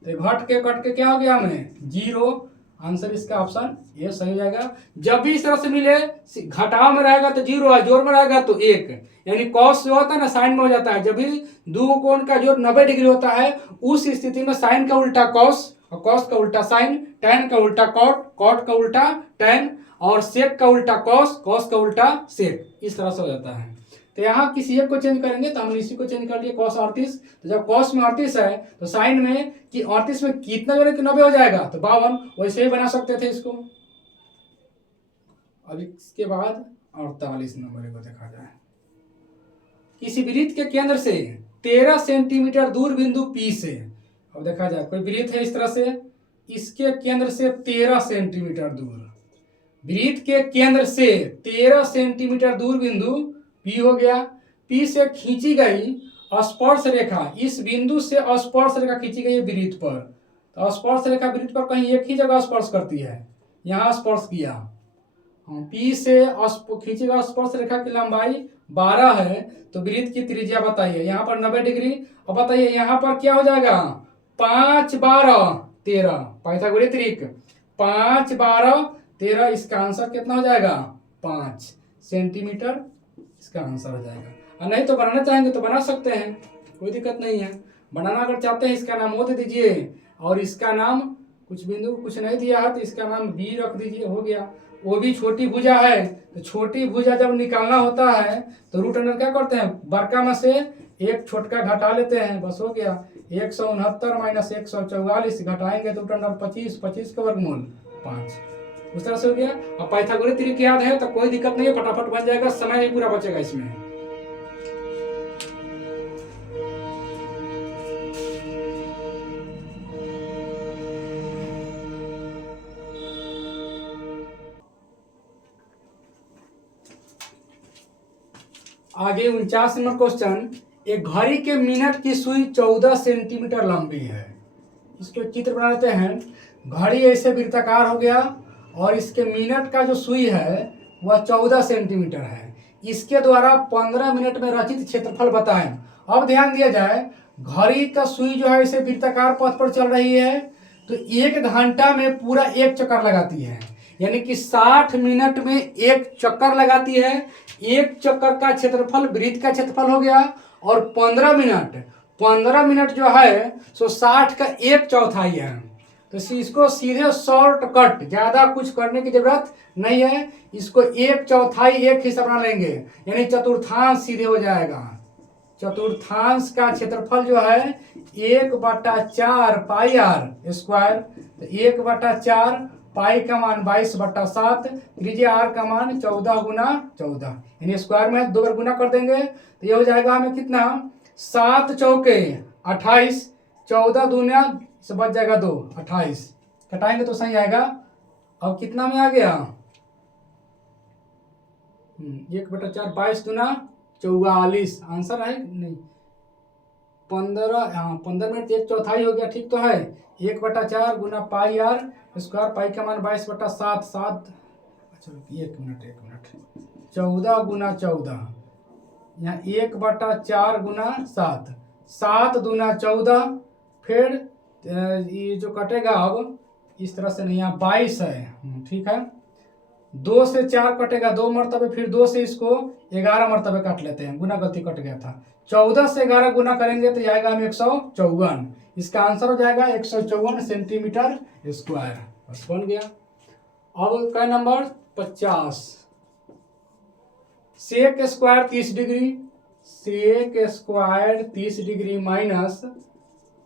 तो घट के क्या हो गया हमें 0। आंसर इसका ऑप्शन ये सही हो जाएगा। जब भी इस तरह से मिले, घटाव में रहेगा तो 0 है, जोड़ में रहेगा तो 1, यानी कॉस जो होता है ना साइन में हो जाता है। जब भी दो कोण का जोड़ 90 डिग्री होता है उस स्थिति में साइन का उल्टा कॉस और कॉस का उल्टा साइन, टैन का उल्टा कॉट, कॉट का उल्टा टैन और सेक का उल्टा कॉस, कॉस का उल्टा सेक, इस तरह से हो जाता है। तो यहाँ किसी एक को चेंज करेंगे तो हमने इसी को चेंज कर लिया कॉस 38। तो जब कॉस में 38 है तो साइन में कि 38 में कितना जोड़े 90 हो जाएगा तो 52, वैसे ही बना सकते थे इसको। अब इसके बाद 48 नंबर को देखा जाए। किसी वृत्त के केंद्र से 13 सेंटीमीटर दूर बिंदु P से, अब देखा जाए कोई वृत्त है इस तरह से, इसके केंद्र से 13 सेंटीमीटर दूर, वृत्त के केंद्र से 13 सेंटीमीटर दूर बिंदु P हो गया। P से खींची गई स्पर्श रेखा, इस बिंदु से स्पर्श रेखा खींची गई वृत्त पर, तो स्पर्श रेखा वृत्त पर कहीं एक ही जगह स्पर्श करती है, यहाँ स्पर्श किया। P से खींची गई स्पर्श रेखा की लंबाई 12 है, तो वृत्त की त्रिज्या बताइए। यहाँ पर 90 डिग्री, अब बताइए यहाँ पर क्या हो जाएगा 5 12 13, पाइथागोरस त्रिक 5 12 13, इसका आंसर कितना हो जाएगा 5 सेंटीमीटर, इसका आंसर हो जाएगा। और नहीं तो बनाना चाहेंगे तो बना सकते हैं, कोई दिक्कत नहीं है। बनाना अगर चाहते हैं इसका नाम ओ दे दीजिए, और इसका नाम कुछ बिंदु कुछ नहीं दिया है तो इसका नाम बी रख दीजिए, हो गया। वो भी छोटी भुजा है, तो छोटी भुजा जब निकालना होता है तो रूट अंडर क्या करते हैं, बड़का में से एक छोटका घटा लेते हैं, बस हो गया। 169 माइनस 144 घटाएंगे तो रूट अंडर 25, 25 का वर्गमूल 5, उस तरह से हो गया। अब पाइथागोरस तरीके याद है तो कोई दिक्कत नहीं है, फटाफट बन जाएगा, समय भी पूरा बचेगा इसमें। आगे 49 नंबर क्वेश्चन, एक घड़ी के मिनट की सुई 14 सेंटीमीटर लंबी है। इसके चित्र बना लेते हैं। घड़ी ऐसे वृत्ताकार हो गया और इसके मिनट का जो सुई है वह 14 सेंटीमीटर है। इसके द्वारा 15 मिनट में रचित क्षेत्रफल बताएं। अब ध्यान दिया जाए, घड़ी का सुई जो है इसे वृत्ताकार पथ पर चल रही है तो 1 घंटा में पूरा 1 चक्कर लगाती है, यानी कि 60 मिनट में 1 चक्कर लगाती है। 1 चक्कर का क्षेत्रफल वृत्त का क्षेत्रफल हो गया, और 15 मिनट जो है सो 60 का 1/4 है। तो इसको सीधे शॉर्टकट, ज्यादा कुछ करने की जरूरत नहीं है, इसको 1/4 एक हिस्सा बना लेंगे, यानी चतुर्थांश सीधे हो जाएगा। चतुर्थांश का क्षेत्रफल जो है 1/4 पाई आर स्क्वायर, तो 1/4 पाई का मान 22/7, त्रिज्या आर का मान 14 गुना 14, यानी स्क्वायर में 2 बार गुना कर देंगे तो ये हो जाएगा हमें कितना, 7 चौके 28, 14 दूना से बच जाएगा 2, 28 कटाएंगे तो सही आएगा। अब कितना में आ गया, 1/4 22 दूना 44, आंसर है नहीं, 15, हाँ 15 मिनट 1/4 हो गया, ठीक तो है। 1/4 गुना पाई आर स्क्वायर, पाई का मान 22/7, 7, अच्छा 1 मिनट 14 गुना 14, यहाँ 1/4 गुना 7, 7 दूना 14, फिर ये जो कटेगा अब इस तरह से नहीं, यहाँ 22 है, ठीक है। 2 से 4 कटेगा 2 मरतबे, फिर 2 से इसको 11 मरतबे काट लेते हैं, गुना गलती कट गया था। 14 से 11 गुना करेंगे तो आएगा हमें 154, इसका आंसर हो जाएगा 154 सेंटीमीटर स्क्वायर, बस बन गया। अब क्या number 50, sec square 30 degree, sec square 30 degree minus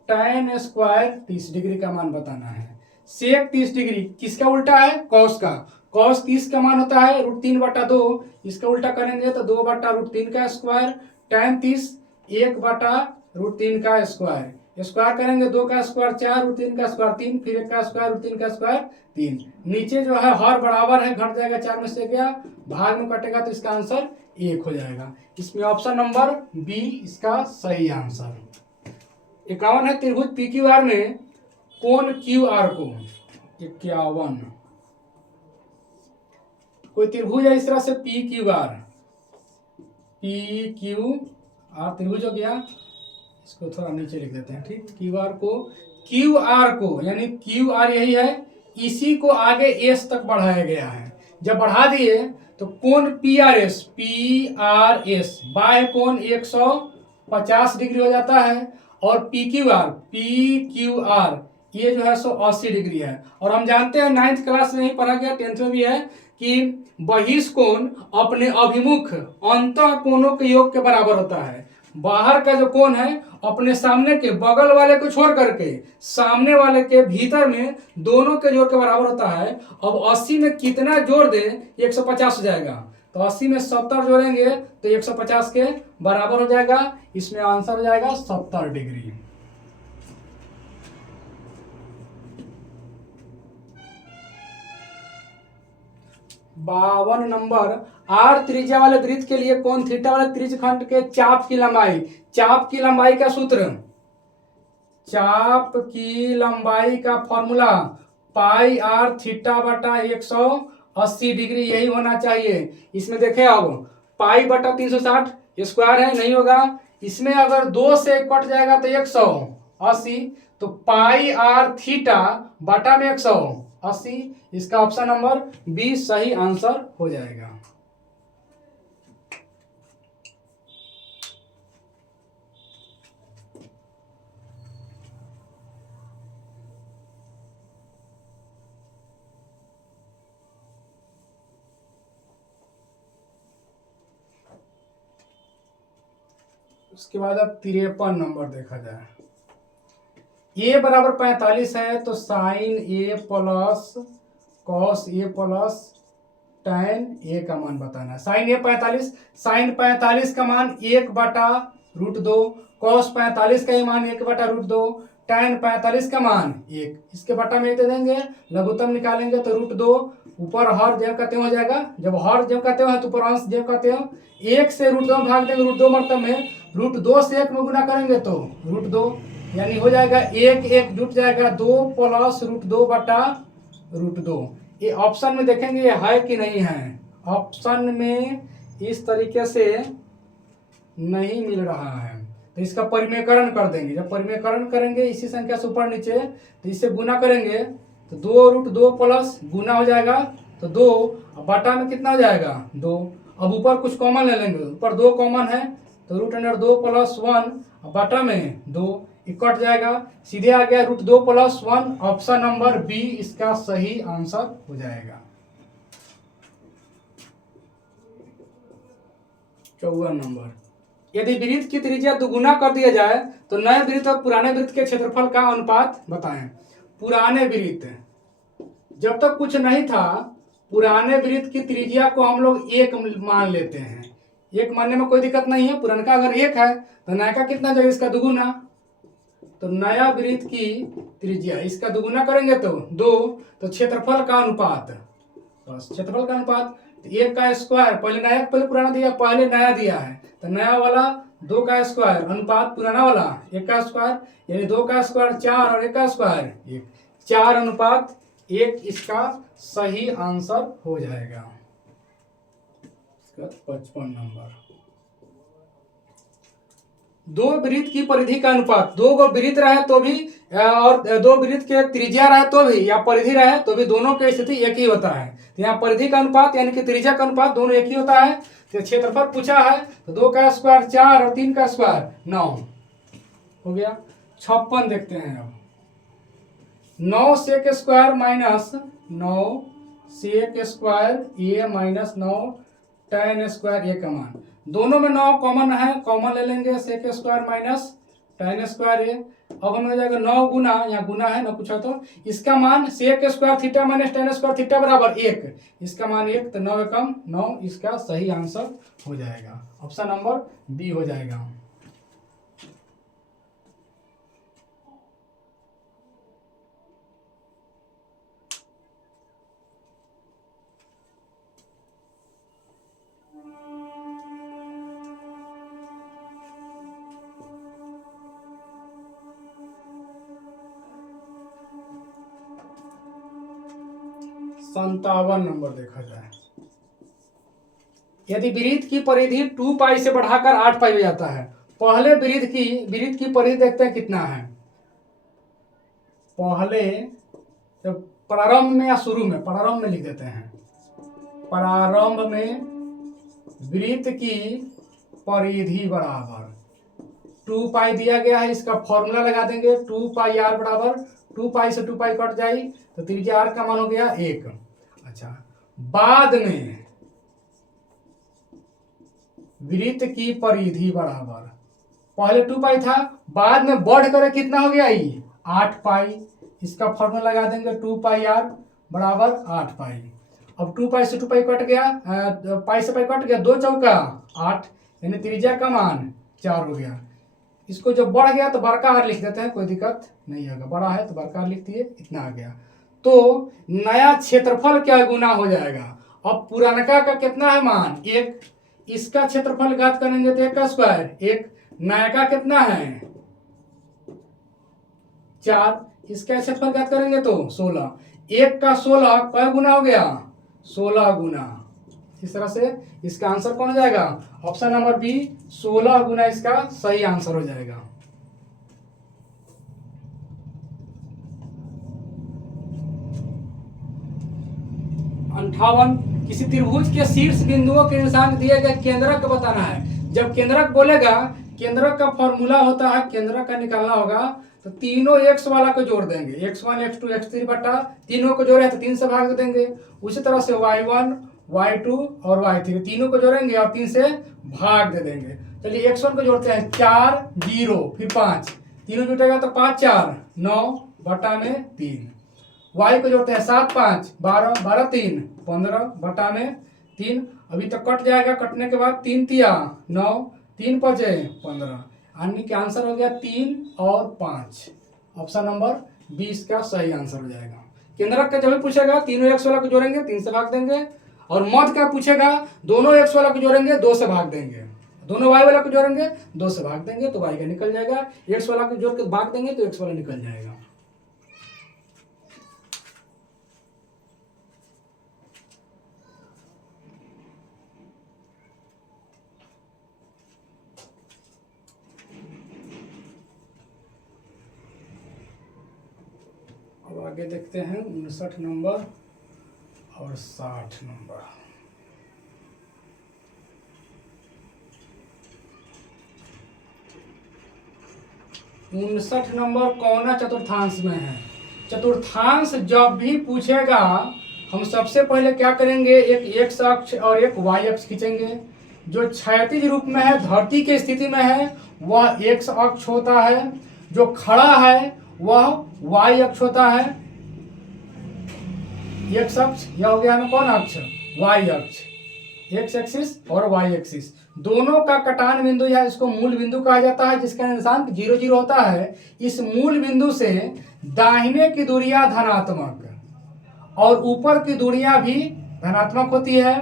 tan square 30 degree का मान बताना है। सेक 30 डिग्री किसका उल्टा है, कॉस का। कॉस 30 का मान होता है √3/2, इसका उल्टा करेंगे तो 2/√3 का स्क्वायर, tan 30 1/√3 का स्क्वायर, स्क्वायर करेंगे 2 का स्क्वायर 4, √3 का स्क्वायर 3, फिर 1 का स्क्वायर √3 का स्क्वायर 3। नीचे जो है हर बराबर है, घट जाएगा 4 में से गया, भाग में कटेगा तो इसका आंसर 1 हो जाएगा। इसमें ऑप्शन नंबर बी इसका सही आंसर। 51 है, त्रिभुज PQR में कोण QR को 51, कोई त्रिभुज है इस तरह से PQR त्रिभुज हो गया, इसको थोड़ा नीचे लिख देते हैं, ठीक। QR को यानी QR यही है, इसी को आगे S तक बढ़ाया गया है। जब बढ़ा दिए तो कोण PRS बाह्य कोण 150 डिग्री हो जाता है, और PQR ये जो है सो 80 डिग्री है। और हम जानते हैं 9th क्लास में ही पढ़ा गया, 10th में भी है कि बहिष्कोण अपने अभिमुख अंतः कोणों के योग के बराबर होता है। बाहर का जो कोण है अपने सामने के बगल वाले को छोड़ करके सामने वाले के भीतर में दोनों के जोड़ के बराबर होता है। अब 80 में कितना जोड़ दे, 150 हो जाएगा, तो 80 में 70 जोड़ेंगे तो 150 के बराबर हो जाएगा। इसमें आंसर हो जाएगा 70 डिग्री। बावन नंबर, आर त्रिज्या वाले वृत्त के लिए कोण थीटा वाले त्रिज्यखंड के चाप की लंबाई का सूत्र, चाप की लंबाई का फॉर्मूला पाई आर थीटा बटा 180 डिग्री, यही होना चाहिए। इसमें देखें अब पाई बटा 360 स्क्वायर है, नहीं होगा। इसमें अगर 2 से कट जाएगा तो 180, तो पाई आर थीटा बटा में 180, इसका ऑप्शन नंबर बी सही आंसर हो जाएगा। उसके बाद अब 53 नंबर देखा जाए। ए बराबर 45 है तो sign A plus cos A plus tan ए का मान बताना है। साइन ए 45, साइन 45 का मान 1/√2, कॉस 45 का ही मान 1/√2, tan 45 का मान 1, इसके बटा में 1 दे देंगे, लघुत्तम निकालेंगे तो √2, ऊपर हर जब का त्यों हो जाएगा, जब हर जब का त्यों है तो ऊपर अंश जब का त्यों, 1 से √2 भाग देंगे, √2 मतलब में √2 से 1 में गुना करेंगे तो √2, यानी हो जाएगा 1 1 जुट जाएगा 2 प्लस √2/√2। ये ऑप्शन में देखेंगे ये है कि नहीं है, ऑप्शन में इस तरीके से नहीं मिल रहा है तो इसका परिमेयकरण कर देंगे। जब परिमेयकरण करेंगे इसी संख्या से ऊपर नीचे तो इससे गुना करेंगे तो 2√2 प्लस गुना हो जाएगा तो 2, बटा में कितना हो जाएगा 2। अब ऊपर कुछ कॉमन ले लेंगे, ऊपर 2 कॉमन है तो √2 प्लस 1, बटा में 2, कट जाएगा, सीधे आ गया √2 प्लस 1। ऑप्शन नंबर बी इसका सही आंसर हो जाएगा। 54 नंबर, यदि वृत्त की त्रिज्या दुगुना कर दिया जाए तो नए वृत्त और पुराने वृत्त के क्षेत्रफल का अनुपात बताएं। पुराने वृत्त जब तक कुछ नहीं था, पुराने वृत्त की त्रिज्या को हम लोग 1 मान लेते हैं, 1 मानने में कोई दिक्कत नहीं है। पुराना का अगर 1 है तो नया का कितना जाएगा, इसका दुगुना, तो नया वृत्त की त्रिज्या इसका दुगुना करेंगे तो 2, तो क्षेत्रफल का अनुपात, बस क्षेत्रफल का अनुपात 1 का स्क्वायर, पहले नया पहले पुराना दिया, पहले नया दिया है तो नया वाला 2 का स्क्वायर अनुपात पुराना वाला 1 का स्क्वायर, यानी 2 का स्क्वायर 4 और 1 का स्क्वायर 1, 4:1 इसका सही आंसर हो जाएगा। 55 नंबर, दो वृत्त की परिधि का अनुपात, 2 गो वृत्त रहे तो भी और 2 वृत्त के त्रिज्या रहे तो भी या परिधि रहे तो भी दोनों की स्थिति एक ही होता है। तो यहाँ परिधि का अनुपात यानी कि त्रिज्या का अनुपात दोनों एक ही होता है। तो क्षेत्रफल पूछा है तो 2 का स्क्वायर 4 और 3 का स्क्वायर 9 हो गया। 56 देखते हैं अब, 9 sec square minus 9 sec square A minus 9 tan square A का मान, दोनों में 9 कॉमन है, कॉमन ले लेंगे, sec square minus tan square A. अब हमें हो जाएगा 9 गुना, यहाँ गुना है ना पूछा तो, इसका मान sec square theta minus tan square theta बराबर 1, इसका मान 1, तो 9 एकम 9 इसका सही आंसर हो जाएगा। ऑप्शन नंबर बी हो जाएगा। सत्तावन नंबर देखा जाए, यदि वृत्त की परिधि 2 पाई से बढ़ाकर 8 पाई हो जाता है, पहले वृत्त की परिधि देखते हैं कितना है। पहले जब प्रारंभ में या शुरू में, प्रारंभ में लिख देते हैं, प्रारंभ में वृत्त की परिधि बराबर 2 पाई दिया गया है, इसका फॉर्मूला लगा देंगे 2 पाई आर बराबर 2 पाई से 2 पाई कट जाए तो त्रिज्या आर का मान हो गया 1। अच्छा, बाद में वृत्त की परिधि बराबर, पहले 2 पाई था, बाद में बढ़ कर कितना हो गया, 8 पाई, इसका फॉर्मूला लगा देंगे 2 पाई आर बराबर 8 पाई। अब 2 पाई से 2 पाई कट गया, पाई से पाई कट गया, 2 चौका 8, यानी त्रिज्या का मान 4 हो गया। इसको जब बढ़ गया तो बड़का आर लिख देते हैं, कोई दिक्कत नहीं होगा, बड़ा है तो बड़का आर लिख दिए, इतना आ गया। तो नया क्षेत्रफल क्या गुना हो जाएगा। अब पुरानका का कितना है मान 1, इसका क्षेत्रफल घात करेंगे तो 1 का स्क्वायर 1, नया का कितना है 4, इसका क्षेत्रफल घात करेंगे तो 16, 1 का 16 कय गुना हो गया 16 गुना। इस तरह से इसका आंसर कौन हो जाएगा, ऑप्शन नंबर बी 16 गुना इसका सही आंसर हो जाएगा। 58, किसी त्रिभुज के शीर्ष बिंदुओं के निर्देशांक दिए गए केंद्रक का बताना है। जब केंद्रक बोलेगा, केंद्रक का फॉर्मूला होता है, केंद्रक का निकालना होगा तो तीनों x वाला को जोड़ देंगे, x1 x2 x3 बटा तीनों को जोड़े तो 3 से भाग देंगे। उसी तरह से y1 y2 और y3 तीनों को जोड़ेंगे और 3 से भाग दे देंगे। चलिए x1 को जोड़ते हैं, 4 0 फिर 5, तीनों जुटेगा तो 5 4 9 बटा में 3। y को जोड़ते हैं, 7 5 12 12 3 15 बटा में 3। अभी तक कट जाएगा, कटने के बाद 3 तिया 9 3 5 15, यानी कि आंसर हो गया 3 और 5। ऑप्शन नंबर 20 का सही आंसर हो जाएगा। केंद्रक का जब भी पूछेगा तीनों x वाला को जोड़ेंगे 3 से भाग देंगे, और मध्य का पूछेगा दोनों x वाला को जोड़ेंगे 2 से भाग देंगे, दोनों y वाला को जोड़ेंगे 2 से भाग देंगे तो y का निकल जाएगा, x वाला को जोड़ के भाग देंगे तो x वाला निकल जाएगा। अब आगे देखते हैं 59 नंबर और 60 नंबर। उनसठ नंबर कौन चतुर्थांश में है? चतुर्थांश जब भी पूछेगा हम सबसे पहले क्या करेंगे, एक x अक्ष और एक y अक्ष खींचेंगे। जो क्षैतिज रूप में है, धरती की स्थिति में है, वह x अक्ष होता है, जो खड़ा है वह y अक्ष होता है। x अक्ष यह हो गया हमें कौन अक्ष, y अक्ष, x एक्सिस और y एक्सिस दोनों का कटान बिंदु या इसको मूल बिंदु कहा जाता है, जिसका निर्देशांक 0 0 होता है। इस मूल बिंदु से दाहिने की दूरियां धनात्मक और ऊपर की दूरियां भी धनात्मक होती है,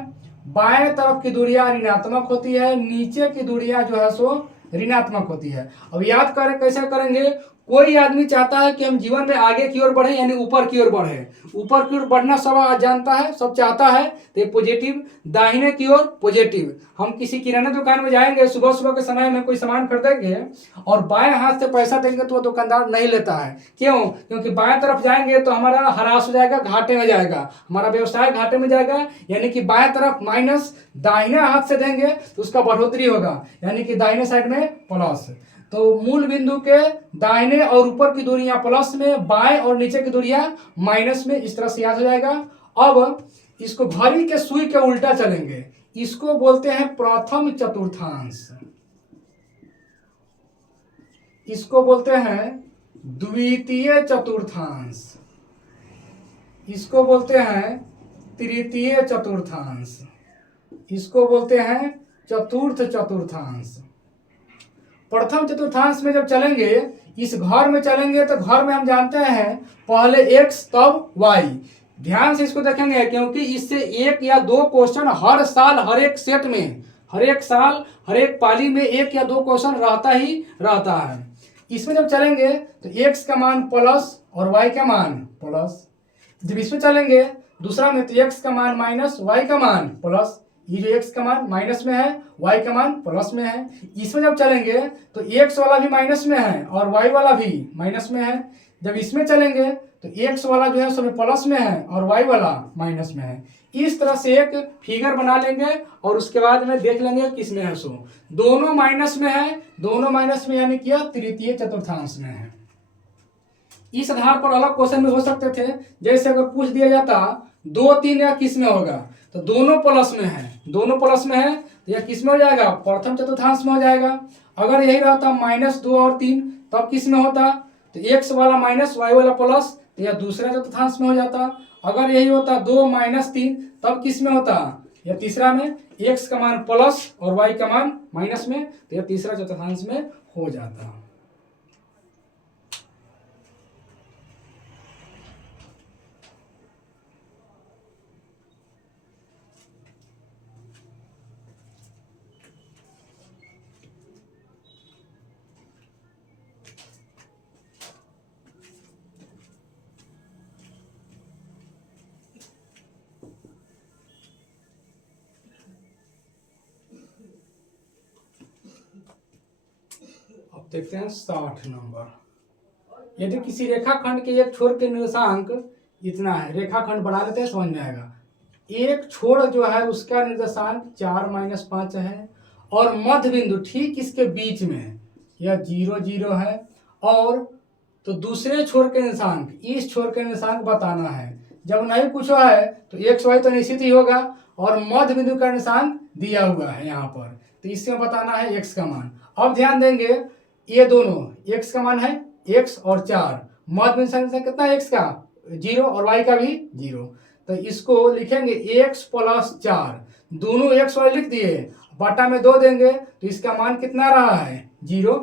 बाएं तरफ की दूरियां ऋणात्मक होती है, नीचे की दूरियां जो है सो ऋणात्मक होती है। अब याद करें कैसे करेंगे, कोई आदमी चाहता है कि हम जीवन में आगे की ओर बढ़े, यानी ऊपर की ओर बढ़े, ऊपर की ओर बढ़ना सब जानता है, सब चाहता है, तो पॉजिटिव, दाहिने की ओर पॉजिटिव। हम किसी किराना दुकान में जाएंगे, सुबह सुबह के समय में कोई सामान खरीदेंगे और बाएं हाथ से पैसा देंगे तो वो दुकानदार नहीं लेता है। क्यों? क्योंकि बाएं तरफ जाएंगे तो हमारा ह्रास हो जाएगा, घाटे में जाएगा, हमारा व्यवसाय घाटे में जाएगा, यानी कि बाएं तरफ माइनस, दाहिने हाथ से देंगे तो उसका बढ़ोतरी होगा, यानी कि दाहिने साइड में प्लस। तो मूल बिंदु के दाहिने और ऊपर की दूरियां प्लस में, बाएं और नीचे की दूरियां माइनस में, इस तरह से याद हो जाएगा। अब इसको घड़ी के सुई के उल्टा चलेंगे, इसको बोलते हैं प्रथम चतुर्थांश, इसको बोलते हैं द्वितीय चतुर्थांश, इसको बोलते हैं तृतीय चतुर्थांश, इसको बोलते हैं चतुर्थ चतुर्थांश। प्रथम चतुर्थांश में जब चलेंगे, इस घर में चलेंगे तो घर में हम जानते हैं पहले x तब y। ध्यान से इसको देखेंगे क्योंकि इससे एक या दो क्वेश्चन हर साल, हर एक सेट में, हर एक साल, हर एक पाली में एक या दो क्वेश्चन रहता ही रहता है। इसमें जब चलेंगे तो x का मान प्लस और y का मान प्लस। जब इसमें चलेंगे दूसरा में तो x का मान माइनस, y का मान प्लस। ये जो x का मान माइनस में है, y का मान प्लस में है। इसमें जब चलेंगे तो x वाला भी माइनस में है और y वाला भी माइनस में है। जब इसमें चलेंगे तो x वाला जो है उसमें प्लस में है और y वाला माइनस में है। इस तरह से एक फिगर बना लेंगे और उसके बाद में देख लेंगे किसमें है सो। दोनों माइनस में है, दोनों माइनस में, यानी कि तृतीय चतुर्थांश में है। इस आधार पर अलग क्वेश्चन भी हो सकते थे, जैसे अगर पूछ दिया जाता 2 3 या किस में होगा, तो दोनों प्लस में है, दोनों प्लस में है तो यह किस में हो जाएगा, प्रथम चतुर्थांश में हो जाएगा। अगर यही रहता -2 और 3 तब किस में होता, तो x वाला माइनस y वाला प्लस, तो यह दूसरा चतुर्थांश में हो जाता। अगर यही होता 2 - 3 तब किस में होता, यह तीसरा में, x का मान प्लस और y का मान माइनस में, तो यह तीसरा चतुर्थांश में हो जाता। देखते हैं 60 नंबर। यदि किसी रेखाखंड के एक छोर के निर्देशांक इतना है, रेखाखंड बना लेते हैं, समझ में आएगा। एक छोर जो है उसका निर्देशांक 4 - 5 है और मध्य बिंदु ठीक इसके बीच में है, यह 0 0 है। और तो दूसरे छोर के निर्देशांक, इस छोर के निर्देशांक बताना है। जब नहीं पूछा है तो x y तो निश्चित ही होगा और मध्य बिंदु का निर्देशांक दिया हुआ है यहाँ पर, तो इसमें बताना है x का मान। अब ध्यान देंगे ये दोनों x का मान है x और 4, मध्य बिंदु संख्या कितना है x का 0 और y का भी 0, तो इसको लिखेंगे x प्लस 4, दोनों x वाले लिख दिए, बटा में 2 देंगे तो इसका मान कितना रहा है 0।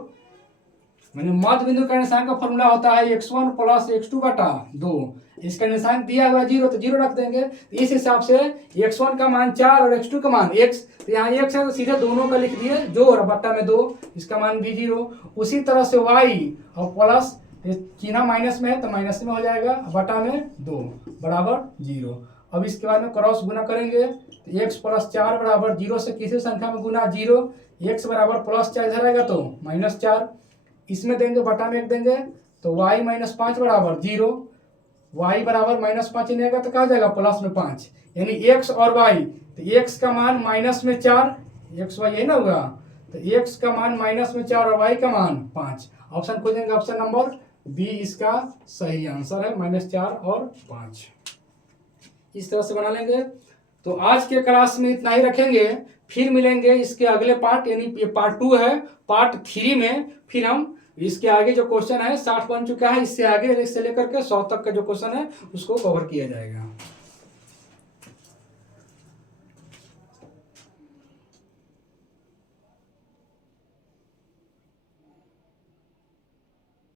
मैंने मध्य बिंदु का निशान का फॉर्मूला होता है x1 प्लस x2 बटा 2, इसका निशान दिया हुआ 0 तो 0 रख देंगे। इस हिसाब से x1 का मान 4 और x2 का मान x, तो यहाँ x है तो सीधे दोनों का लिख दिए जोड़ बट्टा में 2, इसका मान भी 0। उसी तरह से y और प्लस चिन्ह माइनस में है तो माइनस में हो जाएगा, बटा में 2 बराबर 0। अब इसके बाद में क्रॉस गुना करेंगे तो x प्लस 4 बराबर 0 से किसी संख्या में गुना 0, x बराबर प्लस 4 इधर आएगा तो माइनस 4, इसमें देंगे बटा में 1 देंगे तो y माइनस 5 बराबर 0, y बराबर माइनस 5 नहीं आएगा तो कहा जाएगा प्लस में 5, यानी x और y, तो x का मान माइनस में 4, x y यही ना होगा, तो x का मान माइनस में 4 और y का मान 5। ऑप्शन खोजेंगे, ऑप्शन नंबर बी इसका सही आंसर है, -4 और 5। इस तरह से बना लेंगे। तो आज के क्लास में इतना ही रखेंगे, फिर मिलेंगे इसके अगले पार्ट, यानी ये पार्ट 2 है, पार्ट 3 में फिर हम इसके आगे जो क्वेश्चन है 60 बन चुका है, इससे आगे से लेकर के 100 तक का जो क्वेश्चन है उसको कवर किया जाएगा।